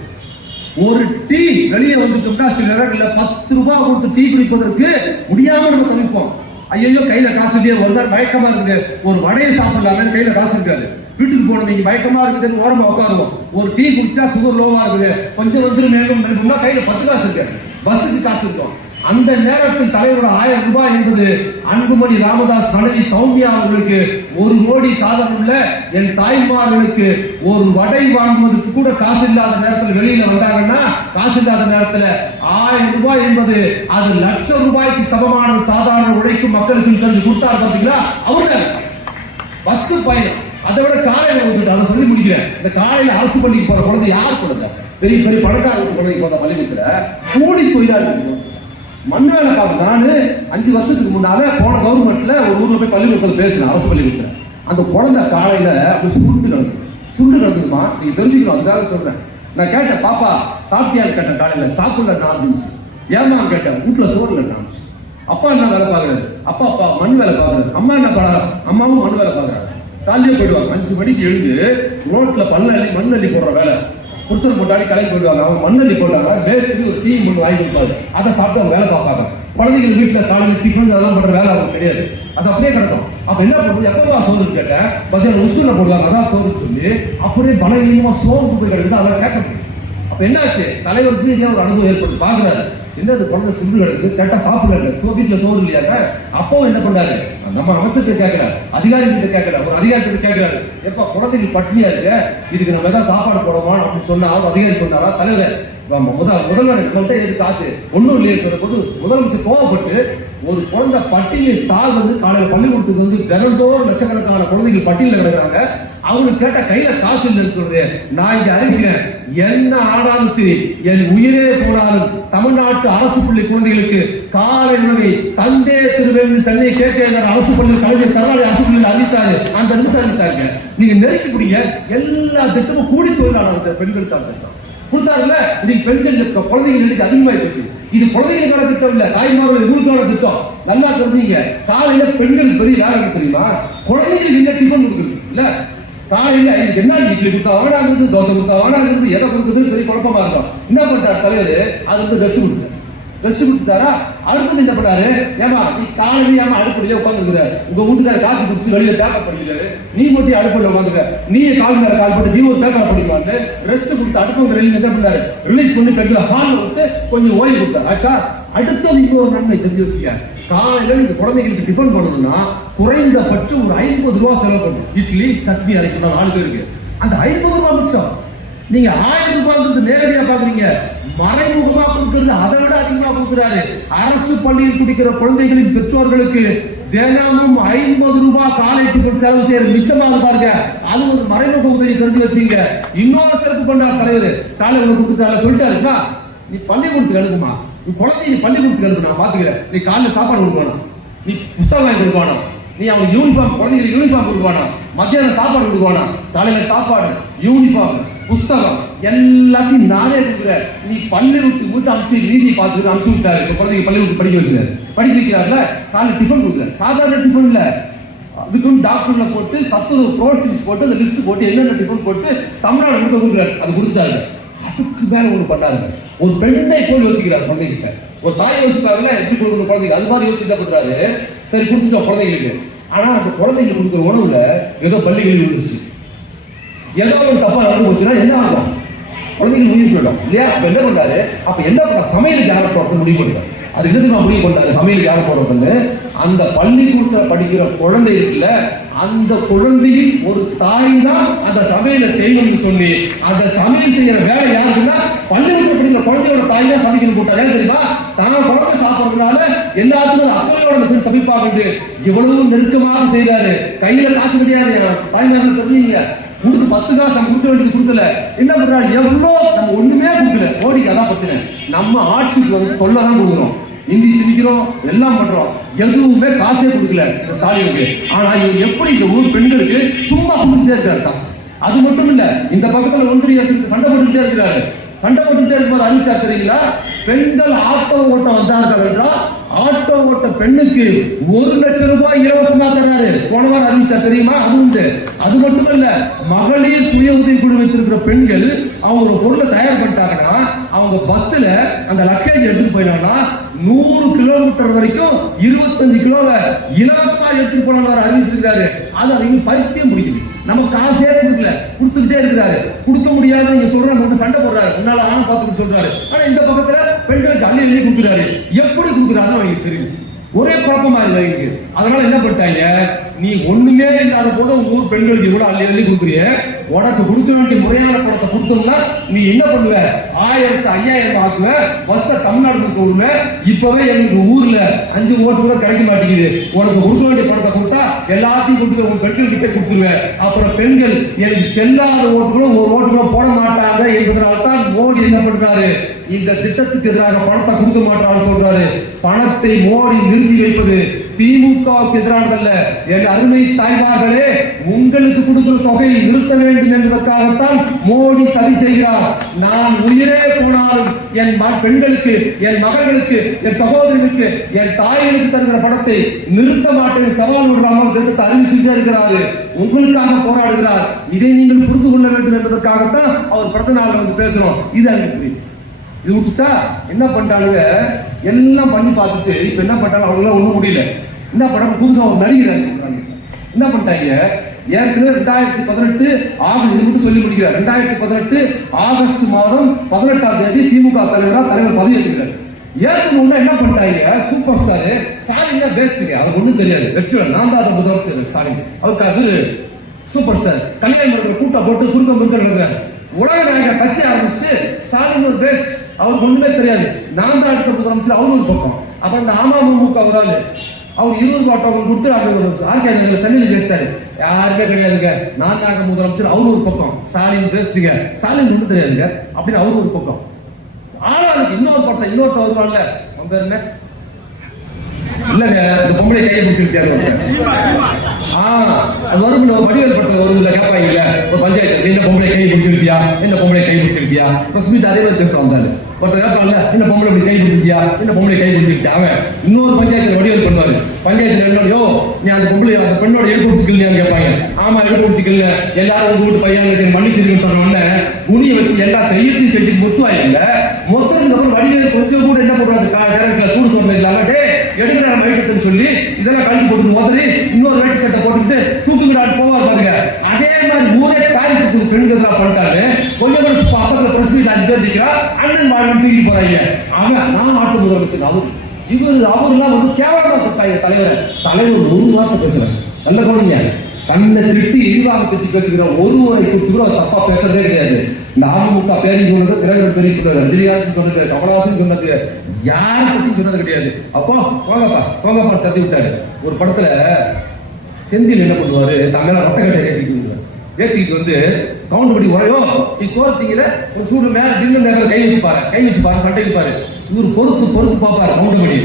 ஒரு டீ வெளியே வந்துட்டோம்னா சில நேரங்கள்ல 10 ரூபாய் கொடுத்து டீ குடிப்பதற்கு முடியாம நம்ம தவிப்போம். ஐயோ கையில காசு இல்லையே, ஒரு நாள் பயக்கமா இருக்குது, ஒரு வடையை சாப்பிடலாமே கையில காசு இருக்காது. வீட்டுக்கு போனோம், நீங்க பயக்கமா இருக்குதுன்னு ஓரமா உட்காருவோம். ஒரு டீ குடிச்சா சுகர் லோவா இருக்குது, கொஞ்சம் வந்துடும் கையில 10 காசு இருக்கு, பஸ்ஸுக்கு காசு இருக்கும். அந்த நேரத்தில் தலைவரோட 1000 ரூபாய் என்பது அன்புமணி ராமதாஸ் மனைவி சௌமியா அவர்களுக்கு 1 கோடி சாதனம் உள்ள என் தாய்மார்களுக்கு ஒரு வடை வாங்குவதற்கு கூட காசு இல்லாத நேரத்தில் வெளியில வந்தாங்கன்னா, காசு இல்லாத நேரத்தில் 1000 ரூபாய் என்பது அது லட்சம் ரூபாய்க்கு சமமான சாதாரண உழைக்கும் மக்களுக்கு கொடுத்தாரு. பாத்தீங்களா, அவர்கள் பஸ் பயணம் அதை விட காலையில வந்துட்டு அதை சொல்லி முடிக்கிறேன். இந்த காலையில அரசு பள்ளிக்கு போற குழந்தை யார் குழந்தை? பெரிய பெரிய பணக்கார குழந்தைக்கு போற பள்ளிக்கூடத்துல கூலி தொழிலாளி மண் வேலை பார்க்க. நானு 5 வருஷத்துக்கு முன்னால போன கவர்மெண்ட்ல ஒரு ஊர்ல போய் பள்ளிக்கூடத்தில் பேசினேன், அரசு பள்ளிக்கூடத்துல. அந்த குழந்தை காலையில அப்படி சுண்டு கிடக்குதுமா. நீங்க தெரிஞ்சுக்கணும், அதுக்காக சொல்றேன். நான் கேட்டேன், பாப்பா சாப்பிட்டியான்னு கேட்டேன். காலையில சாப்பிடல நான் ஏமா கேட்டேன். வீட்டுல சோறு இல்லைன்னு. அப்பா என்ன வேலை பாக்குறாரு? அப்பா மண் வேலை பாக்குறாரு. அம்மா என்ன பண்ணாரு? அம்மாவும் மண் வேலை பாக்குறாரு. காலையிலே போயிடுவாங்க. 5 மணிக்கு எழுந்து ரோட்ல மண் அள்ளி போடுற வேலை. புருஷன் கொண்டாடி கலைக்கு போயிடுவாங்க. அவங்க மண் அள்ளி போடுறாங்க. டேக்கு ஒரு டீ ஒன்று வாங்கி கொடுப்பாரு. அதை சாப்பிட்டு அவங்க வேலை பார்ப்பாங்க. குழந்தைகள் வீட்டுல காலையில் டிஃபன் அதெல்லாம் பண்ற வேலை அவங்க கிடையாது. அது அப்படியே கிடக்கும். அப்ப என்ன பண்ணுறது? எப்பவா சோறுன்னு கேட்டேன். மத்தியானம் உஸ்கூல்ல போடுவாங்க, அதான் சோறுன்னு சொல்லி அப்படியே பலவீனமா சோறு போய் கிடக்குது. அதெல்லாம் கேட்க முடியும். அப்ப என்னாச்சு? தலைவருக்கு இதே ஒரு அனுபவம் ஏற்படுது. பாக்குறாரு, என்னது குழந்தை சிந்து கிடக்குது, கேட்டா சாப்பிடல, வீட்டுல சோறு இல்லையாங்க. அப்பவும் என்ன பண்ணாரு? நம்ம அமைச்சர்கிட்ட கேட்கிறாரு, அதிகாரிகிட்ட கேட்கிறாரு. ஒரு அதிகாரிகிட்ட கேட்கிறாரு, எப்ப குழந்தைக்கு பட்னியா இருக்கு, இதுக்கு நம்ம ஏதாவது சாப்பாடு போடமா அப்படின்னு சொன்னா அதிகாரி சொன்னாரா, தலைவர் முதல்வர் நம்மள்கிட்ட எதுக்கு காசு ஒன்றும் இல்லையே சொல்ல முதலமைச்சர் கோவப்பட்டு ஒரு குழந்தை பட்டியலை சாகுது. காலையில் பள்ளிக்கூடத்துக்கு வந்து தினந்தோறும் லட்சக்கணக்கான குழந்தைகள் பட்டியலில் கிடக்குறாங்க. அவங்களுக்கு கேட்ட கையில காசு இல்லைன்னு சொல்றேன். நான் இங்க அறிவிக்கிறேன், என்ன ஆனாலும் சரி, என் உயிரே போனாலும் தமிழ்நாட்டு அரசு பள்ளி குழந்தைகளுக்கு காலை உணவை தந்தே திருவேந்து சென்னை கேட்க அரசு பள்ளி கலைஞர் கர்நாடக அரசு பள்ளியில் அறிவித்தாரு. அந்த நிமிஷம் அறிவித்தாங்க. நீங்க நெருக்கி பிடிங்க. எல்லா திட்டமும் கூலி தொழிலாளர் பெண்களுக்காக திட்டம் கொடுத்தாருல. இன்னைக்கு பெண்கள் குழந்தைகள் இன்னைக்கு அதிகமாகி போச்சு. இது குழந்தைகளுக்கான திட்டம் இல்ல, தாய்மார்கள் ஊருக்கான திட்டம். நல்லா தெரிஞ்சீங்க. காலையில பெண்கள் பெரிய யாருக்கு தெரியுமா? குழந்தைகளுக்கு என்ன டிஃபன் கொடுக்குறது இல்ல. காலையில இதுக்கு என்ன இட்லி கொடுத்தா வேணாங்கிறது, தோசை கொடுத்தா வேணாங்கிறது, எதை கொடுக்குறது பெரிய குழப்பமா இருக்கும். என்ன பண்றாரு தலைவர்? அது வந்து ட்ரெஸ் கொடுத்தாரா. அடுத்தது என்ன பண்ணாரு? ஏமா நீ காலையில ஏமா அடுப்படியில உட்காந்துருக்காரு, உங்க வீட்டுக்கார காசு குடிச்சு வெளியில பேப்பர் படிக்கிறாரு, நீ மட்டும் அடுப்புல உட்காந்துருக்க, நீ கால் மேல கால் போட்டு நீ ஒரு பேப்பர் படிக்கலான்னு ரெஸ்ட் கொடுத்து அடுப்பு வெளியில என்ன பண்ணாரு? ரிலீஸ் பண்ணி பெண்களை ஹால்ல விட்டு கொஞ்சம் ஓய்வு கொடுத்தாரு. ஆச்சா. அடுத்தது இன்னொரு நன்மை தெரிஞ்சு வச்சுக்க. காலையில இந்த குழந்தைகளுக்கு டிஃபன் பண்ணணும்னா குறைந்தபட்சம் ஒரு 50 ரூபா செலவு பண்ணும். இட்லி சட்னி அரைக்கணும் 4 பேருக்கு. அந்த 50 ரூபாய் மிச்சம். நீங்க 1000 ரூபாய் நேரடியா பாக்குறீங்க, மறைமுகமா கொடுக்கிறது அதை விட அதிகமா கொடுக்கிறாரு. அரசு பள்ளியில் குடிக்கிற குழந்தைகளின் பெற்றோர்களுக்கு தினமும் 50 ரூபாய் காலை டிஃபன் செலவு செய்யற மிச்சமாக பாருங்க. அது ஒரு மறைமுக உதவி தெரிஞ்சு வச்சுங்க. இன்னொரு சிறப்பு பண்ணார் தலைவர். காலை உணவு கொடுத்துட்டாரு சொல்லிட்டாருப்பா, நீ பள்ளிக்கூடத்துக்கு அனுப்புமா, நீ குழந்தை நீ பள்ளிக்கூடத்துக்கு அனுப்பு, நான் பாத்துக்கிறேன். நீ காலையில சாப்பாடு கொடுக்கணும், நீ புத்தகம் வாங்கி கொடுக்கணும், நீ அவங்களுக்கு யூனிஃபார்ம், குழந்தைங்களுக்கு யூனிஃபார்ம் கொடுக்கணும், மத்தியானம் சாப்பாடு கொடுக்கணும், காலையில சாப்பாடு, யூனிஃபார்ம், புஸ்தகம் எல்லாத்தையும் நானே கொடுக்குறேன். நீ பள்ளிக்கூடத்துக்கு மட்டும் அனுப்பிச்சு நீதி பார்த்துட்டு அனுப்பிச்சு விட்டாரு. இப்போ குழந்தைங்க பள்ளிக்கூடத்துக்கு படிக்க வச்சுருக்காரு, படிக்க வைக்கிறாருல. காலையில் டிஃபன் கொடுக்குறேன், சாதாரண டிஃபன் இல்லை, அதுக்கும் டாக்டர்ல போட்டு சத்துணவு ப்ரோட்டீன்ஸ் போட்டு அந்த லிஸ்ட் போட்டு என்னென்ன டிஃபன் போட்டு தமிழ்நாடு முழுக்க கொடுக்குறாரு. அது கொடுத்தாரு. அதுக்கு மேல ஒண்ணு பண்ணாரு. ஒரு பெண்ணை போல் யோசிக்கிறார் குழந்தைகிட்ட. ஒரு தாய் யோசிப்பாருல, எப்படி கொடுக்கணும் குழந்தைக்கு, அது மாதிரி யோசிச்சா பண்றாரு. சரி கொடுத்துட்டோம் குழந்தைங்களுக்கு. ஆனா அந்த குழந்தைங்களுக்கு கொடுக்குற உணவுல ஏதோ பள்ளிகள் இருந்துச்சு, ஏதோ ஒரு தப்பா நடந்து போச்சுன்னா என்ன ஆகும்? குழந்தைங்களுக்கு முடிவு பண்ணிடும் இல்லையா? அப்ப என்ன பண்ணாரு? அப்ப என்ன பண்ண, சமையலுக்கு யாரை போறது முடிவு பண்ணிட்டாரு. அது என்னதுக்கு நான் முடிவு பண்ணாரு சமையலுக்கு யாரை போடுறதுன்னு? அந்த பள்ளிக்கூடத்தில் படிக்கிற குழந்தை இருக்குல்ல, அந்த குழந்தையில் ஒரு தாய் தான் அந்த சமையலை செய்யணும்னு சொல்லி அந்த சமையல் செய்யற வேலை யாருக்குன்னா பள்ளிக்கூடத்தில் படிக்கிற குழந்தையோட தாய் தான் சமைக்கணும் போட்டாரு. ஏன் தெரியுமா? தான் குழந்தை சாப்பிடுறதுனால எல்லாத்துக்கும் அக்கறையோட அந்த பெண் சமைப்பாங்க. இவ்வளவு நெருக்கமாக செய்யறாரு. கையில காசு கிடையாது, தாய்மார்கள் தெரிஞ்சீங்க, கொடுத்து 10 காசு நம்ம கொடுக்க வேண்டியது கொடுக்கல. என்ன பண்றாரு? எவ்வளோ நம்ம ஒண்ணுமே கொடுக்கல. மோடிக்கு அதான் பிரச்சனை. நம்ம ஆட்சிக்கு வந்து தொல்லை தான் கொடுக்குறோம், இந்தி திணிக்கிறோம், எல்லாம் பண்றோம், எதுவுமே காசே கொடுக்கல இந்த ஸ்டாலினுக்கு. ஆனா இவர் எப்படி இந்த ஊர் பெண்களுக்கு சும்மா கொடுத்துட்டே இருக்காரு காசு. அது மட்டும் இல்ல, இந்த பக்கத்துல ஒன்றிய சண்டை போட்டுக்கிட்டே இருக்கிறாரு. சண்டை போட்டுக்கிட்டே இருக்கும்போது அறிவிச்சா தெரியுங்களா? பெண்கள் ஆட்டோ ஓட்ட வந்தார்கள் என்றால் ஆட்டோ ஓட்ட பெண்ணுக்கு 1 லட்சம் ரூபாய் இலவசமா தராரு. போன வாரம் அறிவிச்சா தெரியுமா? அது உண்டு. அது மட்டுமல்ல, மகளிர் சுய உதவி குழு வைத்திருக்கிற பெண்கள் அவங்க ஒரு பொருளை தயார் பண்ணிட்டாங்கன்னா அவங்க பஸ்ல அந்த லக்கேஜ் எடுத்துட்டு போயிட்டாங்கன்னா 100 கிலோமீட்டர் வரைக்கும் 25 கிலோவை இலவசமா எடுத்துட்டு போனாங்க அறிவிச்சிருக்காரு. அது அவங்க பைத்தியம் முடிக்குது. நம்ம காசே கொடுக்கல, கொடுத்துக்கிட்டே இருக்கிறாரு. கொடுக்க முடியாது நீங்க சொல்றாங்க, சண்டை போடுறாரு, முன்னால ஆணும் பார்த்துட்டு சொல்றாரு. ஆனா இந்த பக்கத்துல பெண்களுக்கு அள்ளி அள்ளி கொடுக்குறாரு. எப்படி கொடுக்குறாரு அவங்களுக்கு தெரியும். ஒரே குழப்பமா இருக்கு. அதனால என்ன பண்ணிட்டாங்க, நீ ஒண்ணுமே இல்லாத போது உங்க ஊர் பெண்களுக்கு இவ்வளவு அள்ளி அள்ளி கொடுக்குறிய, உனக்கு கொடுக்க வேண்டிய முறையான பணத்தை கொடுத்தோம்னா நீ என்ன பண்ணுவ? 1000 5000 ஆக்குவ, பஸ்ஸ தமிழ்நாடு கொடுக்க விடுவ. இப்பவே எங்களுக்கு ஊர்ல 5 ஓட்டு கூட கிடைக்க மாட்டேங்குது. உனக்கு கொடுக்க வேண்டிய பணத்தை கொடுத்தா எல்லாத்தையும் கொண்டு போய் உங்க பெண்கள் கிட்ட கொடுத்துருவேன். அப்புறம் பெண்கள் எனக்கு செல்லாத ஓட்டுகளும் ஒரு ஓட்டுகளும் போட மாட்டாங்க என்பதனால்தான் மோடி என்ன பண்றாரு, இந்த திட்டத்துக்கு எதிராக பணத்தை கொடுக்க மாட்டான்னு சொல்றாரு. பணத்தை மோடி நிறுத்தி வைப்பது திமுகவுக்கு எதிரானதல்ல. என் அருமை தாய்மார்களே, உங்களுக்கு கொடுக்கிற தொகையை நிறுத்த வேண்டும் என்பதற்காகத்தான் மோடி சதி செய்கிறார். நான் உயிரே போனாலும் என் பெண்களுக்கு, என் மகன்களுக்கு, என் சகோதரனுக்கு, என் தாய்களுக்கு தருகிற பணத்தை நிறுத்த மாட்டேன் சவால் விடுறாமல் திட்டத்தை அறிவிச்சுட்டே இருக்கிறாரு. உங்களுக்காக போராடுகிறார். இதை நீங்கள் புரிந்து கொள்ள வேண்டும் என்பதற்காகத்தான் அவர் பிறந்த நாள் வந்து பேசுறோம். இது அனுப்பி இது விட்டுச்சா என்ன பண்ணிட்டாங்க, எல்லாம் பண்ணி பார்த்துட்டு இப்ப என்ன பண்ணிட்டாங்க, அவங்களால ஒண்ணும் முடியல. என்ன பண்ணாங்க, புதுசா ஒரு நடிகர் என்ன பண்ணிட்டாங்க, ஏற்கனவே 2018 ஆகஸ்ட், இது மட்டும் சொல்லி முடிக்கிறார். 2018 ஆகஸ்ட் மாதம் 18ஆம் தேதி திமுக தலைவர் பதவி ஏற்கிறார். ஏற்கனவே என்ன பண்ணிட்டாங்க, சூப்பர் ஸ்டார் ஸ்டாலின் பேஸ்டுங்க, அவருக்கு ஒண்ணும் தெரியாது, வெற்றிகள் நான் தான் முதலமைச்சர் ஸ்டாலின், அவருக்கு அது சூப்பர் ஸ்டார் கல்யாணம் பண்ணுற கூட்டம் போட்டு குறுக்கம் இருக்கிறார். உலக நாயக கட்சி ஆரம்பிச்சுட்டு ஸ்டாலின் ஒரு பேஸ்ட், அவருக்கு ஒண்ணுமே தெரியாது, நான் தான் அடுத்த முதலமைச்சர், அவரு ஒரு பக்கம். அப்புறம் இந்த அமமுக வராது, அவர் 20 வாட்டவங்க கொடுத்து ஆர்கே சென்னையில் ஜெயிச்சிட்டாரு. யாருமே கிடையாதுங்க, நான் தாங்க முதலமைச்சர், அவரு ஒரு பக்கம். ஸ்டாலின் பேஸ்டுங்க, ஸ்டாலின் ஒண்ணு தெரியாதுங்க அப்படின்னு அவரு ஒரு பக்கம். ஆனா அதுக்கு இன்னொருத்த வருவான்ல, அவன் பேர் என்ன இல்லங்க, இந்த பொம்பளை கையை பிடிச்சிருக்காரு. வரும் வடிவேல் படத்துல வருதுல, கேட்பாங்கல்ல ஒரு பஞ்சாயத்து, என்ன பொம்பளை கையை பிடிச்சிருப்பியா, என்ன பொம்பளை கை பிடிச்சிருப்பியா, பிரஸ்மீட் அதே மாதிரி பேச வந்தாரு. ஒருத்தர் கேட்பாங்கல்ல, என்ன பொம்பளை இப்படி கை பிடிச்சிருப்பியா, என்ன பொம்பளை கை பிடிச்சிருப்பியா. அவன் இன்னொரு பஞ்சாயத்துல வடிவேல் பண்ணுவாரு. பஞ்சாயத்துல என்ன, யோ நீ அந்த பொம்பளை அந்த பெண்ணோட எடுப்பு பிடிச்சிக்கலையான்னு கேட்பாங்க. ஆமா எடுப்பு பிடிச்சிக்கல, எல்லாரும் உங்க வீட்டு பையன் மன்னிச்சிருக்குன்னு சொன்னோன்னே குனியை வச்சு எல்லா செய்யத்தையும் செஞ்சு மொத்துவாங்க. மொத்தத்துக்கு அப்புறம் வடிவேல் கொஞ்சம் கூட என்ன பண்றாரு, கேரக்டர்ல சூடு சொன்ன இல்லாம எடுக்கிற வைட்டத்துன்னு சொல்லி இதெல்லாம் கழிச்சு போட்டு மோதறி இன்னொரு வேட்டி சட்டை போட்டுக்கிட்டு தூக்குகிறாரு போவார் பாருங்க. அதே மாதிரி ஊரே காரி கொடுத்து பெண்கள் பண்ணிட்டாரு. கொஞ்சம் கூட பக்கத்துல பிரஸ் மீட் 5 பேர் நிக்கிறா, அண்ணன் வாழ்க்கை தூக்கிட்டு போறாங்க. அவன் நான் நாட்டு முதலமைச்சர், அவருலாம் வந்து கேவலமா கொடுத்தாங்க தலைவர் ஒரு வார்த்தை பேசுறாங்க. நல்ல கவனிங்க, தன்னை திட்டி இழிவாக திட்டி பேசுகிற ஒருவரை குறித்து கூட தப்பா பேசுறதே கிடையாது. இந்த அதிமுக பேரி சொன்னது, திரைவர் பேரி சொன்னது, ரஜினிகாந்த் சொன்னது, கமலஹாசன் சொன்னது, யாரை பத்தி சொன்னது கிடையாது. அப்போ போங்கப்பா தத்தி விட்டாரு. ஒரு படத்துல செந்தில் என்ன பண்ணுவாரு, தங்களை ரத்த கட்டை ஏற்றிட்டு வந்து கவுண்ட் படி உரையோ நீ சோர்த்தீங்கல ஒரு சூடு மேல தின்னு நேரம் கை வச்சு பாரு சட்டை வைப்பாரு. இவர் பொறுத்து பார்ப்பாரு கவுண்ட் படி.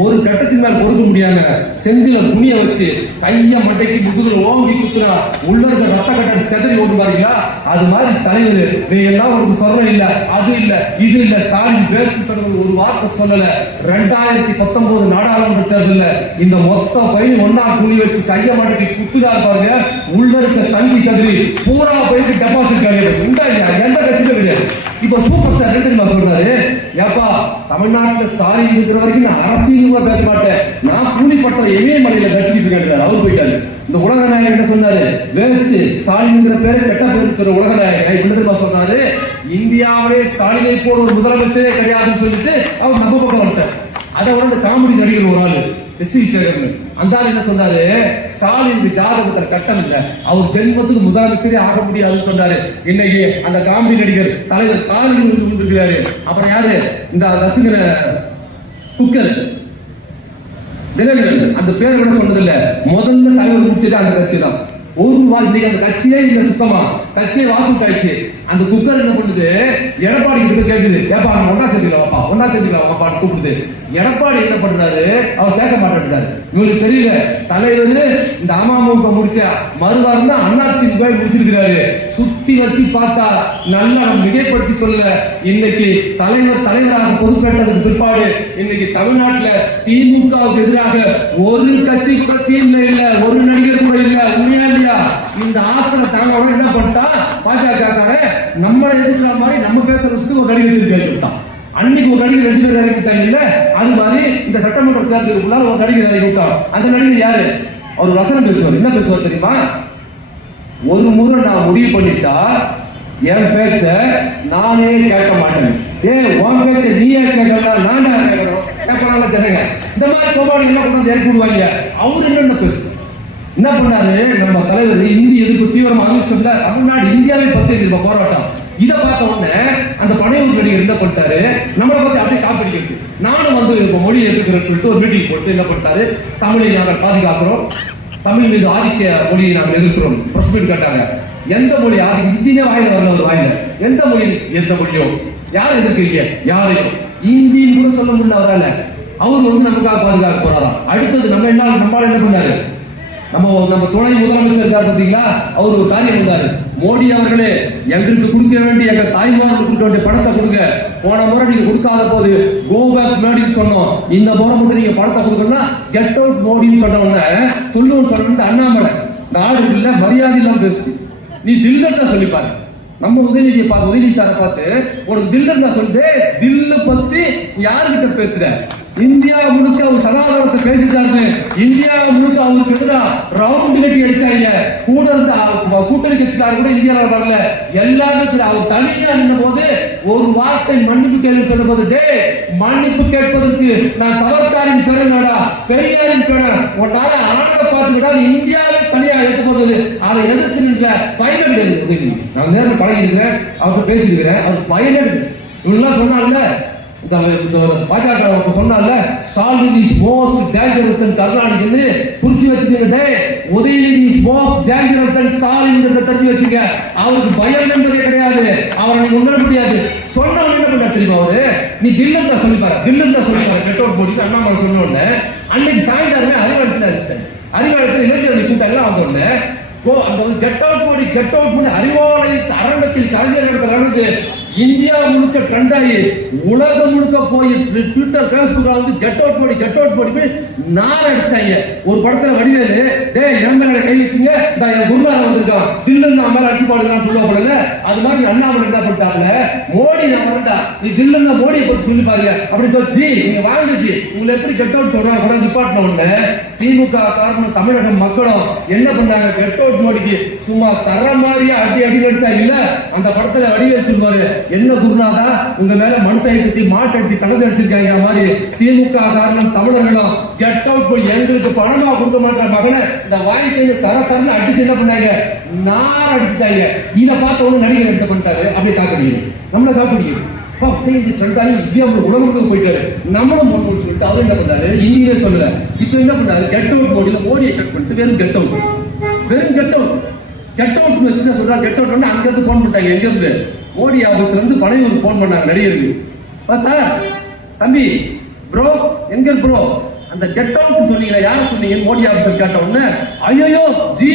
ஒரு கட்டத்துக்கு மேல பொறுக்க முடியாம செந்தில துணிய வச்சு கைய மட்டைக்கு முதுகுல ஓங்கி குத்துனா உள்ள இருக்க ரத்த கட்டை செதறி ஓட்டு பாருங்களா. அது மாதிரி தலைவர் எல்லாம் ஒரு சொல்ற இல்ல, அது இல்ல, இது இல்ல, ஸ்டாலின் பேசி ஒரு வார்த்தை சொல்லல. 2019 நாடாளுமன்ற தேர்தல்ல இந்த மொத்த பையன் ஒன்னா துணி வச்சு கைய மட்டைக்கு குத்துனா பாருங்க, உள்ள இருக்க சங்கி சதுரி பூரா போயிட்டு டெபாசிட் கிடையாது. உண்டா இல்லையா, எந்த கட்சியும் கிடையாது. இப்ப சூப்பர் ஸ்டார் என்ன சொல்றாரு, ஏப்பா தமிழ்நாட்டுல ஸ்டாலின் இருக்கிற வரைக்கும் நான் அரசியல் பேச மாட்டேன், நான் கூலிப்பட்ட இமயமலையில பேசிக்கிட்டு இருக்காரு. அவர் போயிட்டாரு. இந்த உலக நாயகன் என்ன சொன்னாரு, வேஸ்ட் ஸ்டாலின்ங்கிற பேரு கெட்ட பேரு சொல்ற உலக நாயகன் என்ன சொன்னாரு, இந்தியாவிலே ஸ்டாலினை போல ஒரு முதலமைச்சரே கிடையாதுன்னு சொல்லிட்டு அவர் நம்ம பக்கம் வந்துட்டார். அதை வந்து காமெடி நடிகர் ஒரு ஆளு அந்த என்ன சொன்னாரு, ஸ்டாலினுக்கு ஜாதகத்தில் கட்டம் இல்ல, அவர் ஜென்மத்துக்கு முதலமைச்சரே ஆக முடியாதுன்னு சொன்னாரு. இன்னைக்கு அந்த காமெடி நடிகர் தலைவர் காலில் இருக்கிறாரு. அப்புறம் யாரு, இந்த ரசிகர குக்கர் அந்த பேரை கூட சொன்னது இல்ல, முதல்ல தலைவர் முடிச்சது அந்த கட்சி தான். ஒரு இன்னைக்கு அந்த கட்சியே இல்ல, சுத்தமா கட்சியே வாசம் காய்ச்சி. அந்த குக்கர் என்ன பண்ணுது, எடப்பாடி கிட்ட கேக்குது, ஏப்பா நம்ம ஒன்னா சேர்த்துக்கலாம் கூப்பிடுது. எடப்பாடி என்ன பண்றாரு, அவர் சேர்க்க மாட்டாரு. இவங்களுக்கு தெரியல தலைவர் இந்த அமமுக முடிச்ச மறுவாரம் தான் அதிமுக முடிச்சிருக்கிறாரு. சுத்தி வச்சு பார்த்தா நல்லா மிகைப்படுத்தி சொல்லல. இன்னைக்கு தலைவராக பொறுப்பேற்றதுக்கு பிற்பாடு இன்னைக்கு தமிழ்நாட்டுல திமுகவுக்கு எதிராக ஒரு கட்சி கூட சீன்ல இல்ல, ஒரு நடிகர் கூட இல்ல. உண்மையா இல்லையா? இந்த ஆத்திர தாங்க என்ன பண்ணிட்டா பாஜக நம்மளை எதிர்க்கிற மாதிரி நம்ம பேசுற ஒரு நடிகர் கேட்டுட்டான். அன்னைக்கு ஒரு நடிகர் 2 பேர் இறக்கி விட்டாங்க இல்ல, அது மாதிரி இந்த சட்டமன்ற தேர்தலுக்குள்ளார ஒரு நடிகர் இறக்கி விட்டான். அந்த நடிகர் யாரு, அவர் வசனம் பேசுவார். என்ன பேசுவார் தெரியுமா, ஒரு முறை நான் முடிவு பண்ணிட்டா என் பேச்ச நானே கேட்க மாட்டேன், உன் பேச்ச நீயே கேட்கலாம், நானே கேட்கலாம் ஜனங்க. இந்த மாதிரி கோபாடி என்ன கொண்டு இறக்கி விடுவாங்க. அவரு என்ன பேசுவார், என்ன பண்ணாரு நம்ம தலைவர், இந்தி எதிர்ப்பு தீவிரமாக சொல்ல தமிழ்நாடு இந்தியாவே 10 எதிர்ப்பு போராட்டம். இதை பார்த்த உடனே அந்த பனையூர் நடிகர் என்ன பண்ணிட்டாரு, நம்மளை பத்தி அப்படியே காப்பிடிக்கிறது, நானும் வந்து மொழி எதிர்க்கிறேன்னு சொல்லிட்டு ஒரு மீட்டிங் போட்டு என்ன பண்ணிட்டாரு, தமிழை நாங்கள் பாதுகாக்கிறோம், தமிழ் மீது ஆதிக்க மொழியை நாங்கள் எதிர்க்கிறோம். பிரஸ் மீட் கேட்டாங்க, எந்த மொழி ஆதிக்கம்? இந்திய வாயில வரல, ஒரு வாயில எந்த மொழியோ யார் எதிர்க்கிறீங்க? யாரையும் இந்தின்னு கூட சொல்ல முடியல அவரால. அவர் நமக்காக பாதுகாக்க போறாராம். அடுத்தது நம்மளால என்ன பண்ணாரு? நம்ம துணை முதலமைச்சர் இருக்காரு பார்த்தீங்களா, அவர் ஒரு காரியம் பண்ணாரு. மோடி அவர்களே, எங்களுக்கு கொடுக்க வேண்டிய எங்க தாய்மார்களுக்கு கொடுக்க வேண்டிய பணத்தை கொடுங்க. போன முறை நீங்க கொடுக்காத போது கோபேக் மோடின்னு சொன்னோம், இந்த முறை மட்டும் நீங்க பணத்தை கொடுக்கணும்னா கெட் அவுட் மோடின்னு சொன்ன உடனே சொல்லுவோம் அண்ணாமலை நாடு இல்ல மரியாதை இல்லாம பேசு. நீ தில்லை சொல்லிப்பாரு. நம்ம உதயநிதி சாரை பார்த்து உனக்கு தில்லை சொல்லிட்டு தில்லு பத்தி யாருக்கிட்ட பேசுற? இந்தியா முழுக்க அவர் சனாதனத்தை பேசிட்டாரு. இந்தியா முழுக்க அவருக்கு எதிராக ரவுண்ட் கட்டி அடிச்சாங்க. கூட இருந்த கூட்டணி கட்சிக்காரர் கூட இந்தியாவில் வரல. எல்லாரும் அவர் தனியா நின்ற போது ஒரு வார்த்தை மன்னிப்பு கேள்வி சொல்ல போது, மன்னிப்பு கேட்பதற்கு நான் சவர்காரின் பெருங்கடா பெரியாரின் பெண உன்னால ஆனந்த பார்த்துக்கிட்டா இந்தியாவே தனியா எடுத்து போகுது. அதை எதிர்த்து நின்ற பயணம் கிடையாது. நான் நேரம் பழகிருக்கிறேன், அவருக்கு பேசியிருக்கிறேன். அவர் பயணம் இவங்கெல்லாம் சொன்னாங்கல்ல, பாஜக சொன்னால ஸ்டாலின் இஸ் மோஸ்ட் டேஞ்சரஸ் தென் கருணாநிதி குறிச்சு வச்சுக்கீங்க. உதயநிதி இஸ் மோஸ்ட் டேஞ்சரஸ் தென் ஸ்டாலின் தெரிஞ்சு வச்சுக்க. அவருக்கு பயம் என்பதே கிடையாது. அவரை நீங்க உணர முடியாது. சொன்னவங்க என்ன பண்ண தெரியுமா? அவரு நீ தில்லுன்னு தான் சொல்லிப்பாரு, கெட் அவுட் போட்டு அண்ணாமலை சொன்ன உடனே அன்னைக்கு சாயந்தரமே அறிவாளத்தில் அடிச்சிட்டாங்க. அறிவாளத்தில் இளைஞரணி கூட்டம் எல்லாம் வந்த உடனே அந்த கெட் அவுட் போடி அறிவாலய அரங்கத்தில் கலைஞர்கள் நடந்து இந்தியா முழுக்க கண்டாயி உலகம் முழுக்க போய் ட்விட்டர் பேஸ்புக் கெட் அவுட் போடி நார் அடிச்சிட்டாங்க. ஒரு படத்துல வடிவேலு, டேய் என் மேல கை வச்சுங்க, என் குருநாதன் வந்திருக்கான், தில்லு நான் மேல அடிச்சு பாடுறான்னு சொல்ல போடல. அது மாதிரி அண்ணாமலை என்ன பண்ணிட்டாங்க, மோடி நான் வரண்டா, நீ தில்லு மோடியை பத்தி சொல்லி பாருங்க அப்படின்னு சொல்லி நீங்க வாங்கிச்சு உங்களை எப்படி கெட் அவுட் சொல்றாங்க கூட நிப்பாட்டின உடனே திமுக காரணம் தமிழக மக்களும் என்ன பண்ணாங்க, கெட் அவுட் மோடிக்கு சும்மா சர மாதிரியா அடி அடிச்சா இல்ல. அந்த படத்துல வடிவேல் சொல்லுவாரு, என்ன குருநாதா உங்க மேல மனுஷை கட்டி மாட்டை கடந்து அடிச்சிருக்காங்க மாதிரி திமுக காரணம் தமிழர்களும் கெட் அவுட் போய் எங்களுக்கு பணமா கொடுக்க மாட்டா மகனை இந்த வாய்க்கு சரசரன்னு அடிச்சு என்ன பண்ணாங்க, நார் அடிச்சுட்டாங்க. இதை பார்த்த உடனே நடிகர் என்ன பண்ணிட்டாரு, அப்படியே காக்கடிக்கணும், நம்மளை காக்கடிக்கணும். உலகம் போயிட்டாரு, நம்மளும் போகணும்னு சொல்லிட்டு அவர் என்ன பண்ணாரு, இந்தியிலே சொல்லல. இப்ப என்ன பண்ணாரு, கெட் அவுட் மோடியில மோடியை கட் பண்ணிட்டு வெறும் கெட் அவுட் வச்சு சொல்றாரு. கெட் அவுட் அங்க இருந்து போன் பண்ணிட்டாங்க. எங்க இருந்து? மோடி ஆபீஸ்ல இருந்து பனையூருக்கு போன் பண்ணாங்க நடிகருக்கு. சார் தம்பி ப்ரோ எங்க ப்ரோ அந்த கெட் அவுட் சொன்னீங்க, யார சொன்னீங்க? மோடி ஆபீசர் கேட்ட உடனே ஐயோ ஜி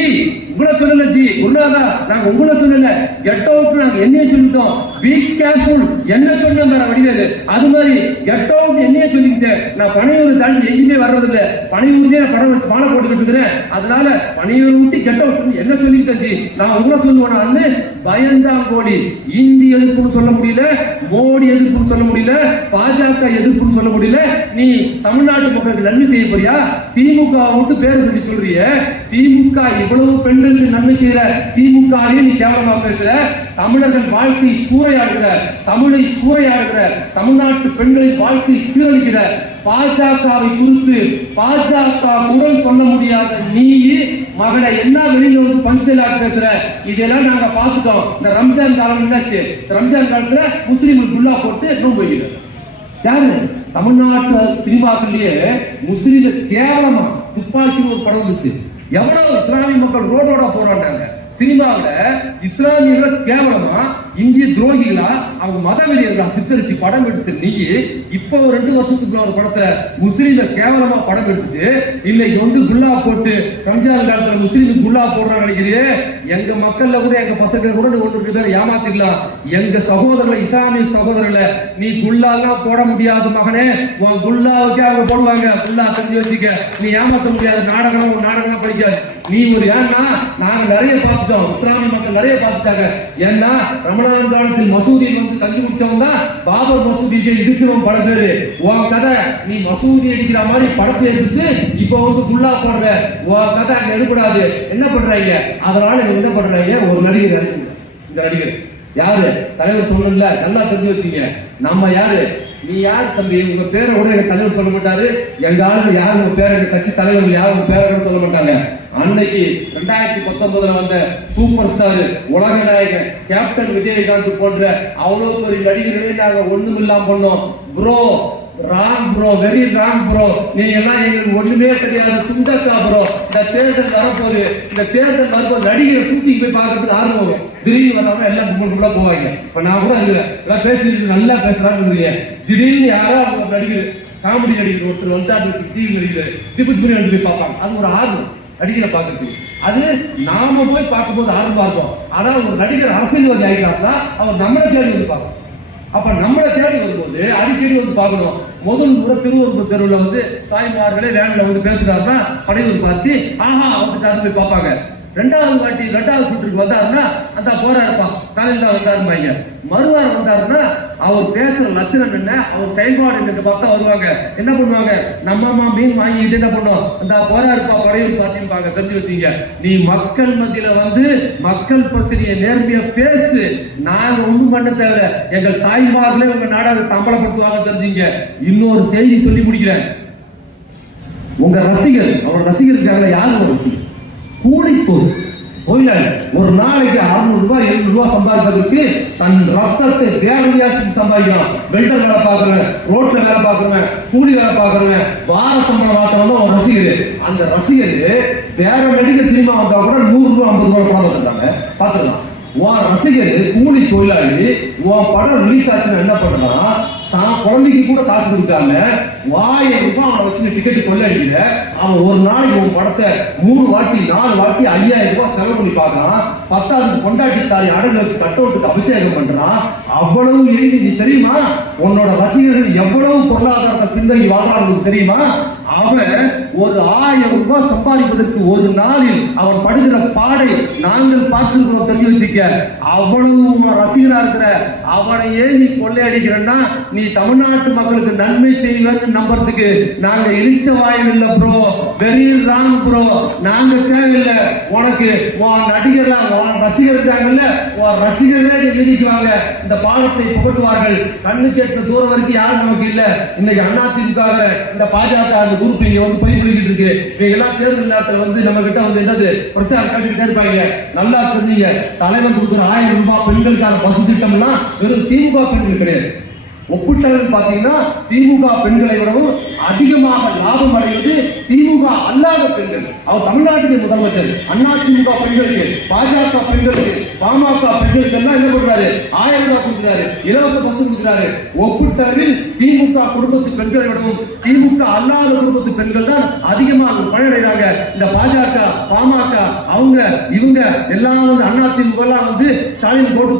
உங்களை சொல்லல ஜி குருநாதா, நாங்க உங்களை சொல்லல, கெட் அவுட் நாங்க என்னைய சொல்லிட்டோம், பி கேர்ஃபுல் என்ன சொன்ன வடிவேலு. அது மாதிரி கெட் அவுட் என்னைய சொல்லிக்கிட்டேன். நான் பனையூர் தாண்டி எங்கேயுமே வர்றதில்ல, பனையூர்லயே நான் படம் வச்சு மாலை போட்டுக்கிட்டு இருக்கிறேன். அதனால பனையூர் விட்டு கெட் அவுட் என்ன சொல்லிக்கிட்டேன் ஜி, நான் உங்களை சொல்லுவேன். பயந்தாங்கோடி இந்தி எதிர்ப்புன்னு சொல்ல முடியல, மோடி எதிர்ப்புன்னு சொல்ல முடியல, பாஜக எதிர்ப்புன்னு சொல்ல முடியல. நீ தமிழ்நாட்டு மக்களுக்கு நன்மை செய்ய போறியா? திமுக விட்டு பேர் சொல்லி சொல்றிய. திமுக இவ்வளவு பெண்களுக்கு நன்மை செய்யற திமுகவே நீ கேவலமா பேசுற. தமிழர்கள் வாழ்க்கை சூறையாடுகிற, தமிழை சூறையாடுகிற, தமிழ்நாட்டு பெண்களின் வாழ்க்கை சீரழிக்கிற பாஜகவை குறித்து பாஜக கூட சொல்ல முடியாத நீ மகளை என்ன வெளியில வந்து பஞ்ச்டைலாக பேசுற. இதெல்லாம் நாங்க பார்த்துட்டோம். இந்த ரம்ஜான் காலம் என்னாச்சு, ரம்ஜான் காலத்துல முஸ்லீம்கள் குல்லா போட்டு இன்னும் போய்கிட்டு யாரு தமிழ்நாட்டு சினிமாக்கள்லயே முஸ்லீம் கேவலமா துப்பாக்கி ஒரு படம் வந்துச்சு. எவ்வளவு இஸ்லாமிய மக்கள் ரோடோட போராட்டாங்க. சினிமாவில் இஸ்லாமியர்கள் கேவலமா இந்திய துரோகிகளா அவங்க மதவெறியர்களா சித்தரிச்சு படம் எடுத்து நீ இப்போ 2 வருஷத்துக்கு ஒரு படத்துல முஸ்லீமை கேவலமா படம் எடுத்துட்டு இன்னைக்கு வந்து குல்லா போட்டு ரம்ஜான் காலத்துல முஸ்லீம் குல்லா போடுறாங்க நினைக்கிறீங்க. எங்க மக்கள்ல கூட எங்க பசங்க கூட ஒன்று பேர் ஏமாத்திடலாம். எங்க சகோதரர்களை இஸ்லாமிய சகோதரர்களை நீ குல்லா எல்லாம் போட முடியாது மகனே, உன் குல்லாவுக்கே அவங்க போடுவாங்க. குல்லா தெரிஞ்சு வச்சுக்க, நீ ஏமாத்த முடியாது. நாடகம் படிக்காது. நீ ஒரு ஏன்னா நாங்க நிறைய பார்த்துட்டோம், இஸ்லாமிய மக்கள் நிறைய பார்த்துட்டாங்க. ஏன்னா ரமலான் காலத்தில் மசூதியில் வந்து கஞ்சி குடிச்சவங்க தான் பாபர் மசூதியை இடிச்சவன் பல பேரு. உன் கதை நீ மசூதி அடிக்கிற மாதிரி படத்தை எடுத்து இப்ப வந்து குல்லா போடுற உன் கதை அங்க எடுக்கூடாது. என்ன பண்றாங்க? அதனால என்ன பண்றாங்க, ஒரு நடிகர் இந்த நடிகர் யாரு தலைவர் சொல்லல, நல்லா தெரிஞ்சு வச்சுங்க. நம்ம யாரு, நீ யார் தம்பி, உங்க பேரை கூட எங்க தலைவர் சொல்ல மாட்டாரு. எங்க ஆளுங்க யாரு உங்க பேரை, எங்க கட்சி தலைவர்கள் யாரும் உங்க பேரை கூட சொல்ல மாட்டாங்க. அன்னைக்கு 2019 வந்த சூப்பர் ஸ்டார் உலக நாயகன் கேப்டன் விஜயகாந்த் போன்ற அவ்வளவு பெரிய நடிகர்களே நாங்க ஒண்ணும் இல்லாம பண்ணோம். Bro wrong bro, very wrong bro, நீங்க எல்லாம் எங்களுக்கு ஒண்ணுமே கிடையாது, சுண்டக்கா ப்ரோ. இந்த தேர்தல் வரப்போகுது, இந்த தேர்தல் வரும்போது நடிகரை ஷூட்டிங் போய் பார்க்கறதுக்கு ஆர்வம் போகும். திடீர்னு வரவங்க எல்லாம் கும்பலுக்குள்ள போவாங்க. இப்ப நான் கூட இருக்கிறேன், எல்லாம் பேசுறீங்க, நல்லா பேசுறான்னு. திடீர்னு யாரோ அவங்க நடிகர், காமெடி நடிகர் ஒருத்தர் வந்தாட்டு வச்சு டிவி நடிகர் தீபத்மணி வந்து போய் பார்ப்பாங்க. அது ஒரு ஆர்வம் நடிகரை பார்க்கறதுக்கு. அது நாம போய் பார்க்கும்போது ஆர்வமா இருக்கும். ஆனா ஒரு நடிகர் அரசியல்வாதி ஆகிட்டாருன்னா அவர் நம்மளை தேடி வந்து பார்க்கணும். அப்ப நம்மளை தேடி வரும்போது அடிக்கடி வந்து பார்க்கணும். முதல் முறை திருவூர் தெருவில் வந்து தாய்மார்களே வேன்ல வந்து பேசுறாருன்னா படையூர் பார்த்து ஆஹா வந்துட்டு போய் பார்ப்பாங்க. ரெண்டாவது வாட்டி ரெண்டாவது சுற்றுக்கு வந்தாருன்னா அந்த போராடுப்பா காலையில் வந்தாருமாங்க. மறுவாரம் வந்தாருன்னா அவர் பேசுற லட்சணம் என்ன, அவர் செயல்பாடு என்ன பார்த்தா வருவாங்க. என்ன பண்ணுவாங்க, நம்ம அம்மா மீன் வாங்கிட்டு என்ன பண்ணுவோம், அந்த போராடுப்பா படையூர் பார்த்திருப்பாங்க. தெரிஞ்சு வச்சீங்க, நீ மக்கள் மத்தியில வந்து மக்கள் பிரச்சனையை நேர்மையா பேசு, நாங்க ஒண்ணும் பண்ண தேவை, எங்கள் தாய்மார்களே உங்க நாடாக தம்பளப்படுத்துவாங்க. தெரிஞ்சீங்க. இன்னொரு செய்தி சொல்லி முடிக்கிறேன். உங்க ரசிகர், அவரோட ரசிகருக்காக யாரும் ஒரு ரசிகர் கூலித்தோல் தொழிலாளி ஒரு நாளைக்கு 600 ரூபாய் 700 ரூபாய் சம்பாதிப்பதற்கு தன் ரத்தத்தை வேலையா சம்பாதிக்கலாம். வெல்டர் வேலை பார்க்கறவன், ரோட்ல வேலை பார்க்கறவன், கூலி வேலை பார்க்கறவன், வார சம்பளம் வாங்குறவன் ஒரு ரசிகர். அந்த ரசிகர் வேற நடிகர் சினிமா வந்தா கூட 100 ரூபாய் 50 ரூபாய் பணம் வந்துட்டாங்க பார்த்துக்கலாம். உன் ரசிகர் கூலி தொழிலாளி, உன் படம் ரிலீஸ் ஆச்சுன்னா என்ன பண்றான், தான் குழந்தைக்கு கூட காசு கொடுக்காம 1000 ரூபாய் அவனை வச்சு டிக்கெட் கொள்ளடிக்கல. அவன் ஒரு நாளைக்கு உன் படத்தை 3 வாட்டி 4 வாட்டி 5000 ரூபாய் செலவு பண்ணி பார்க்கறான். 10வது கொண்டாட்டி தாரி அடகு வச்சு கட்டவுட்டுக்கு அபிஷேகம் பண்றான். அவ்வளவு எழுதி நீ தெரியுமா? உன்னோட ரசிகர்கள் எவ்வளவு பொருளாதாரத்தை பின்னணி வாழ்றான்னு தெரியுமா? அவன் ஒரு 1000 ரூபாய் சம்பாதிப்பதற்கு ஒரு நாளில் அவன் படுகிற பாடை நாங்கள் பார்த்துக்கிறோம். தெரிஞ்சு வச்சுக்க. அவ்வளவு ரசிகரா இருக்கிற அவனையே நீ கொள்ளையடிக்கிறன்னா நீ தமிழ்நாட்டு மக்களுக்கு நன்மை செய்வேன்னு நம்புறதுக்கு நாங்க இழிச்ச வாயம் இல்ல ப்ரோ, வெரி ராங் ப்ரோ. நாங்க தேவையில்லை உனக்கு. உன் நடிகர்லாம் உன் ரசிகர் இருக்காங்கல்ல, உன் ரசிகர்களே நீதிக்குவாங்க, இந்த பாடத்தை புகட்டுவார்கள். கண்ணு கேட்ட தூரம் வரைக்கும் யாரும் நமக்கு இல்ல. இன்னைக்கு அதிமுக இந்த பாஜக குரூப் இங்க வந்து போய் முடிக்கிட்டு இருக்கு. இவங்க எல்லாம் தேர்தல் நேரத்தில் வந்து நம்ம கிட்ட வந்து என்னது பிரச்சாரம் கேட்டுக்கிட்டே இருப்பாங்க. நல்லா தெரிஞ்சீங்க, தலைவர் கொடுக்குற 1000 ரூபாய் பெண்களுக்கான பசு திட்டம்னா வெறும் திமுக பெண்கள் கிடையாது. ஒப்பிட்டவர்கள் பாத்தீங்கன்னா திமுக பெண்களை விடவும் அதிகமாக லாபம் அடைவது திமுக அல்லாத பெண்கள். அவர் தமிழ்நாட்டுக்கு முதலமைச்சர். அதிமுக பெண்களுக்கு, பாஜக பெண்களுக்கு, பாமக பெண்களுக்கு எல்லாம் என்ன பண்றாரு, 1000 ரூபாய் கொடுக்கிறாரு, இலவச பஸ் கொடுக்கிறாரு. ஒப்பிட்டவரில் திமுக குடும்பத்து பெண்களை விடவும் திமுக அல்லாத குடும்பத்து பெண்கள் தான் அதிகமாக பயனடைகிறாங்க. இந்த பாஜக பாமக அவங்க இவங்க எல்லாம் வந்து அதிமுக எல்லாம் வந்து ஸ்டாலின் ஓட்டு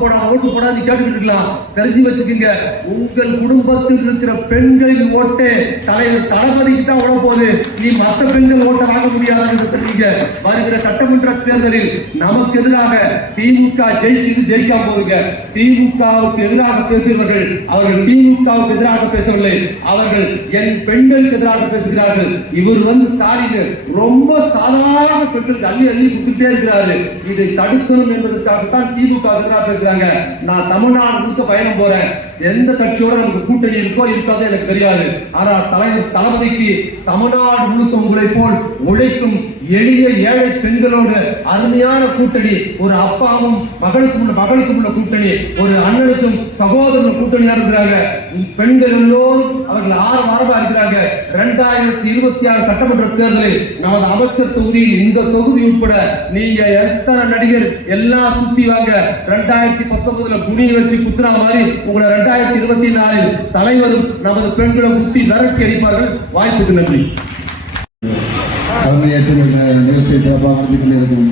போடாது கேட்டுக்கிட்டு இருக்கலாம். தெரிஞ்சு வச்சுக்கோங்க, உங்கள் குடும்பத்தில் இருக்கிற பெண்களின் ஓட்டே தலைவர் தளபதிக்கு தான் ஓட போகுது. நீ மற்ற பெண்கள் ஓட்ட வாங்க முடியாது. தெரிஞ்சுங்க. வருகிற சட்டமன்ற தேர்தலில் நமக்கு எதிராக திமுக ஜெயிக்காம போகுங்க. திமுகவுக்கு எதிராக பேசுகிறவர்கள் அவர்கள் திமுகவுக்கு எதிராக பேசவில்லை, அவர்கள் என் பெண்களுக்கு எதிராக பேசுகிறார்கள். இவர் வந்து ஸ்டாலின் ரொம்ப சாதாரண பெண்களுக்கு அள்ளி அள்ளி கொடுத்துட்டே இருக்கிறாரு. இதை தடுக்கணும் என்பதற்காகத்தான் திமுக எதிராக பேசுறாங்க. நான் தமிழ்நாடு முழுக்க பயணம் போறேன். எந்த கட்சியோட நமக்கு கூட்டணி இருக்கோ இருக்காதோ எனக்கு தெரியாது. ஆனா தலைவர் தளபதிக்கு தமிழ்நாடு முழுக்க உங்களை போல் உழைக்கும் எளிய ஏழை பெண்களோடு அருமையான கூட்டணி, ஒரு அப்பாவும் மகளுக்கும் உள்ள கூட்டணி, ஒரு அண்ணனுக்கும் சகோதரனும் கூட்டணியா இருக்கிறாங்க. பெண்கள் எல்லோரும் அவர்கள் 6 வாரமா இருக்கிறாங்க. 2026 சட்டமன்ற தேர்தலில் நமது அமைச்சர் தொகுதியில் இந்த தொகுதி உட்பட நீங்க எத்தனை நடிகர் எல்லாம் சுத்தி வாங்க. 2019 குனியை வச்சு குத்துறா மாதிரி உங்களை 2024 தலைவரும் நமது பெண்களை முட்டி விரட்டி அடிப்பார்கள். வாய்ப்புக்கு நன்றி. தலைமையேற்று நிகழ்ச்சியை சிறப்பாக நடத்தி கொண்டிருக்கும்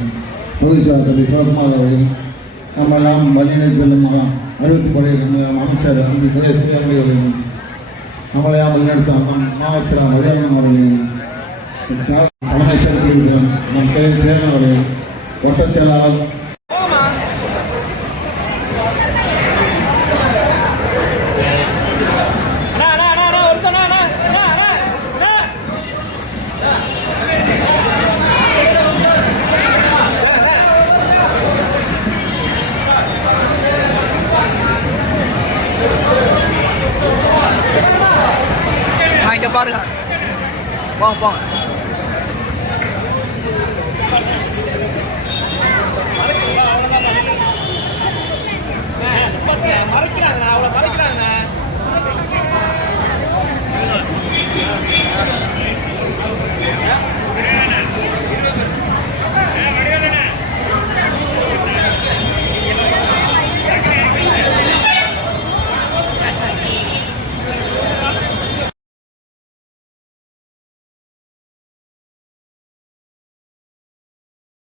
பொதுச்சார் தம்பி சிவகுமார் அவர்கள், நம்மெல்லாம் வழிநடத்தி செல்லும் அறிவித்துப்படை அமைச்சர் அன்பு சுயமணி அவர்களையும், நம்மளையாம் வழிநடத்த மாவச்சரா மதியானம் அவர்களையும், தலைமை செயற்குழு நம் சேர்ந்த அவர்களையும், ஒட்டச் செயலாளர் பாருங்க, போங்க போங்க. மறைக்கிறாங்க, அவ்வளோ மறைக்கிறாங்க. இருக்கு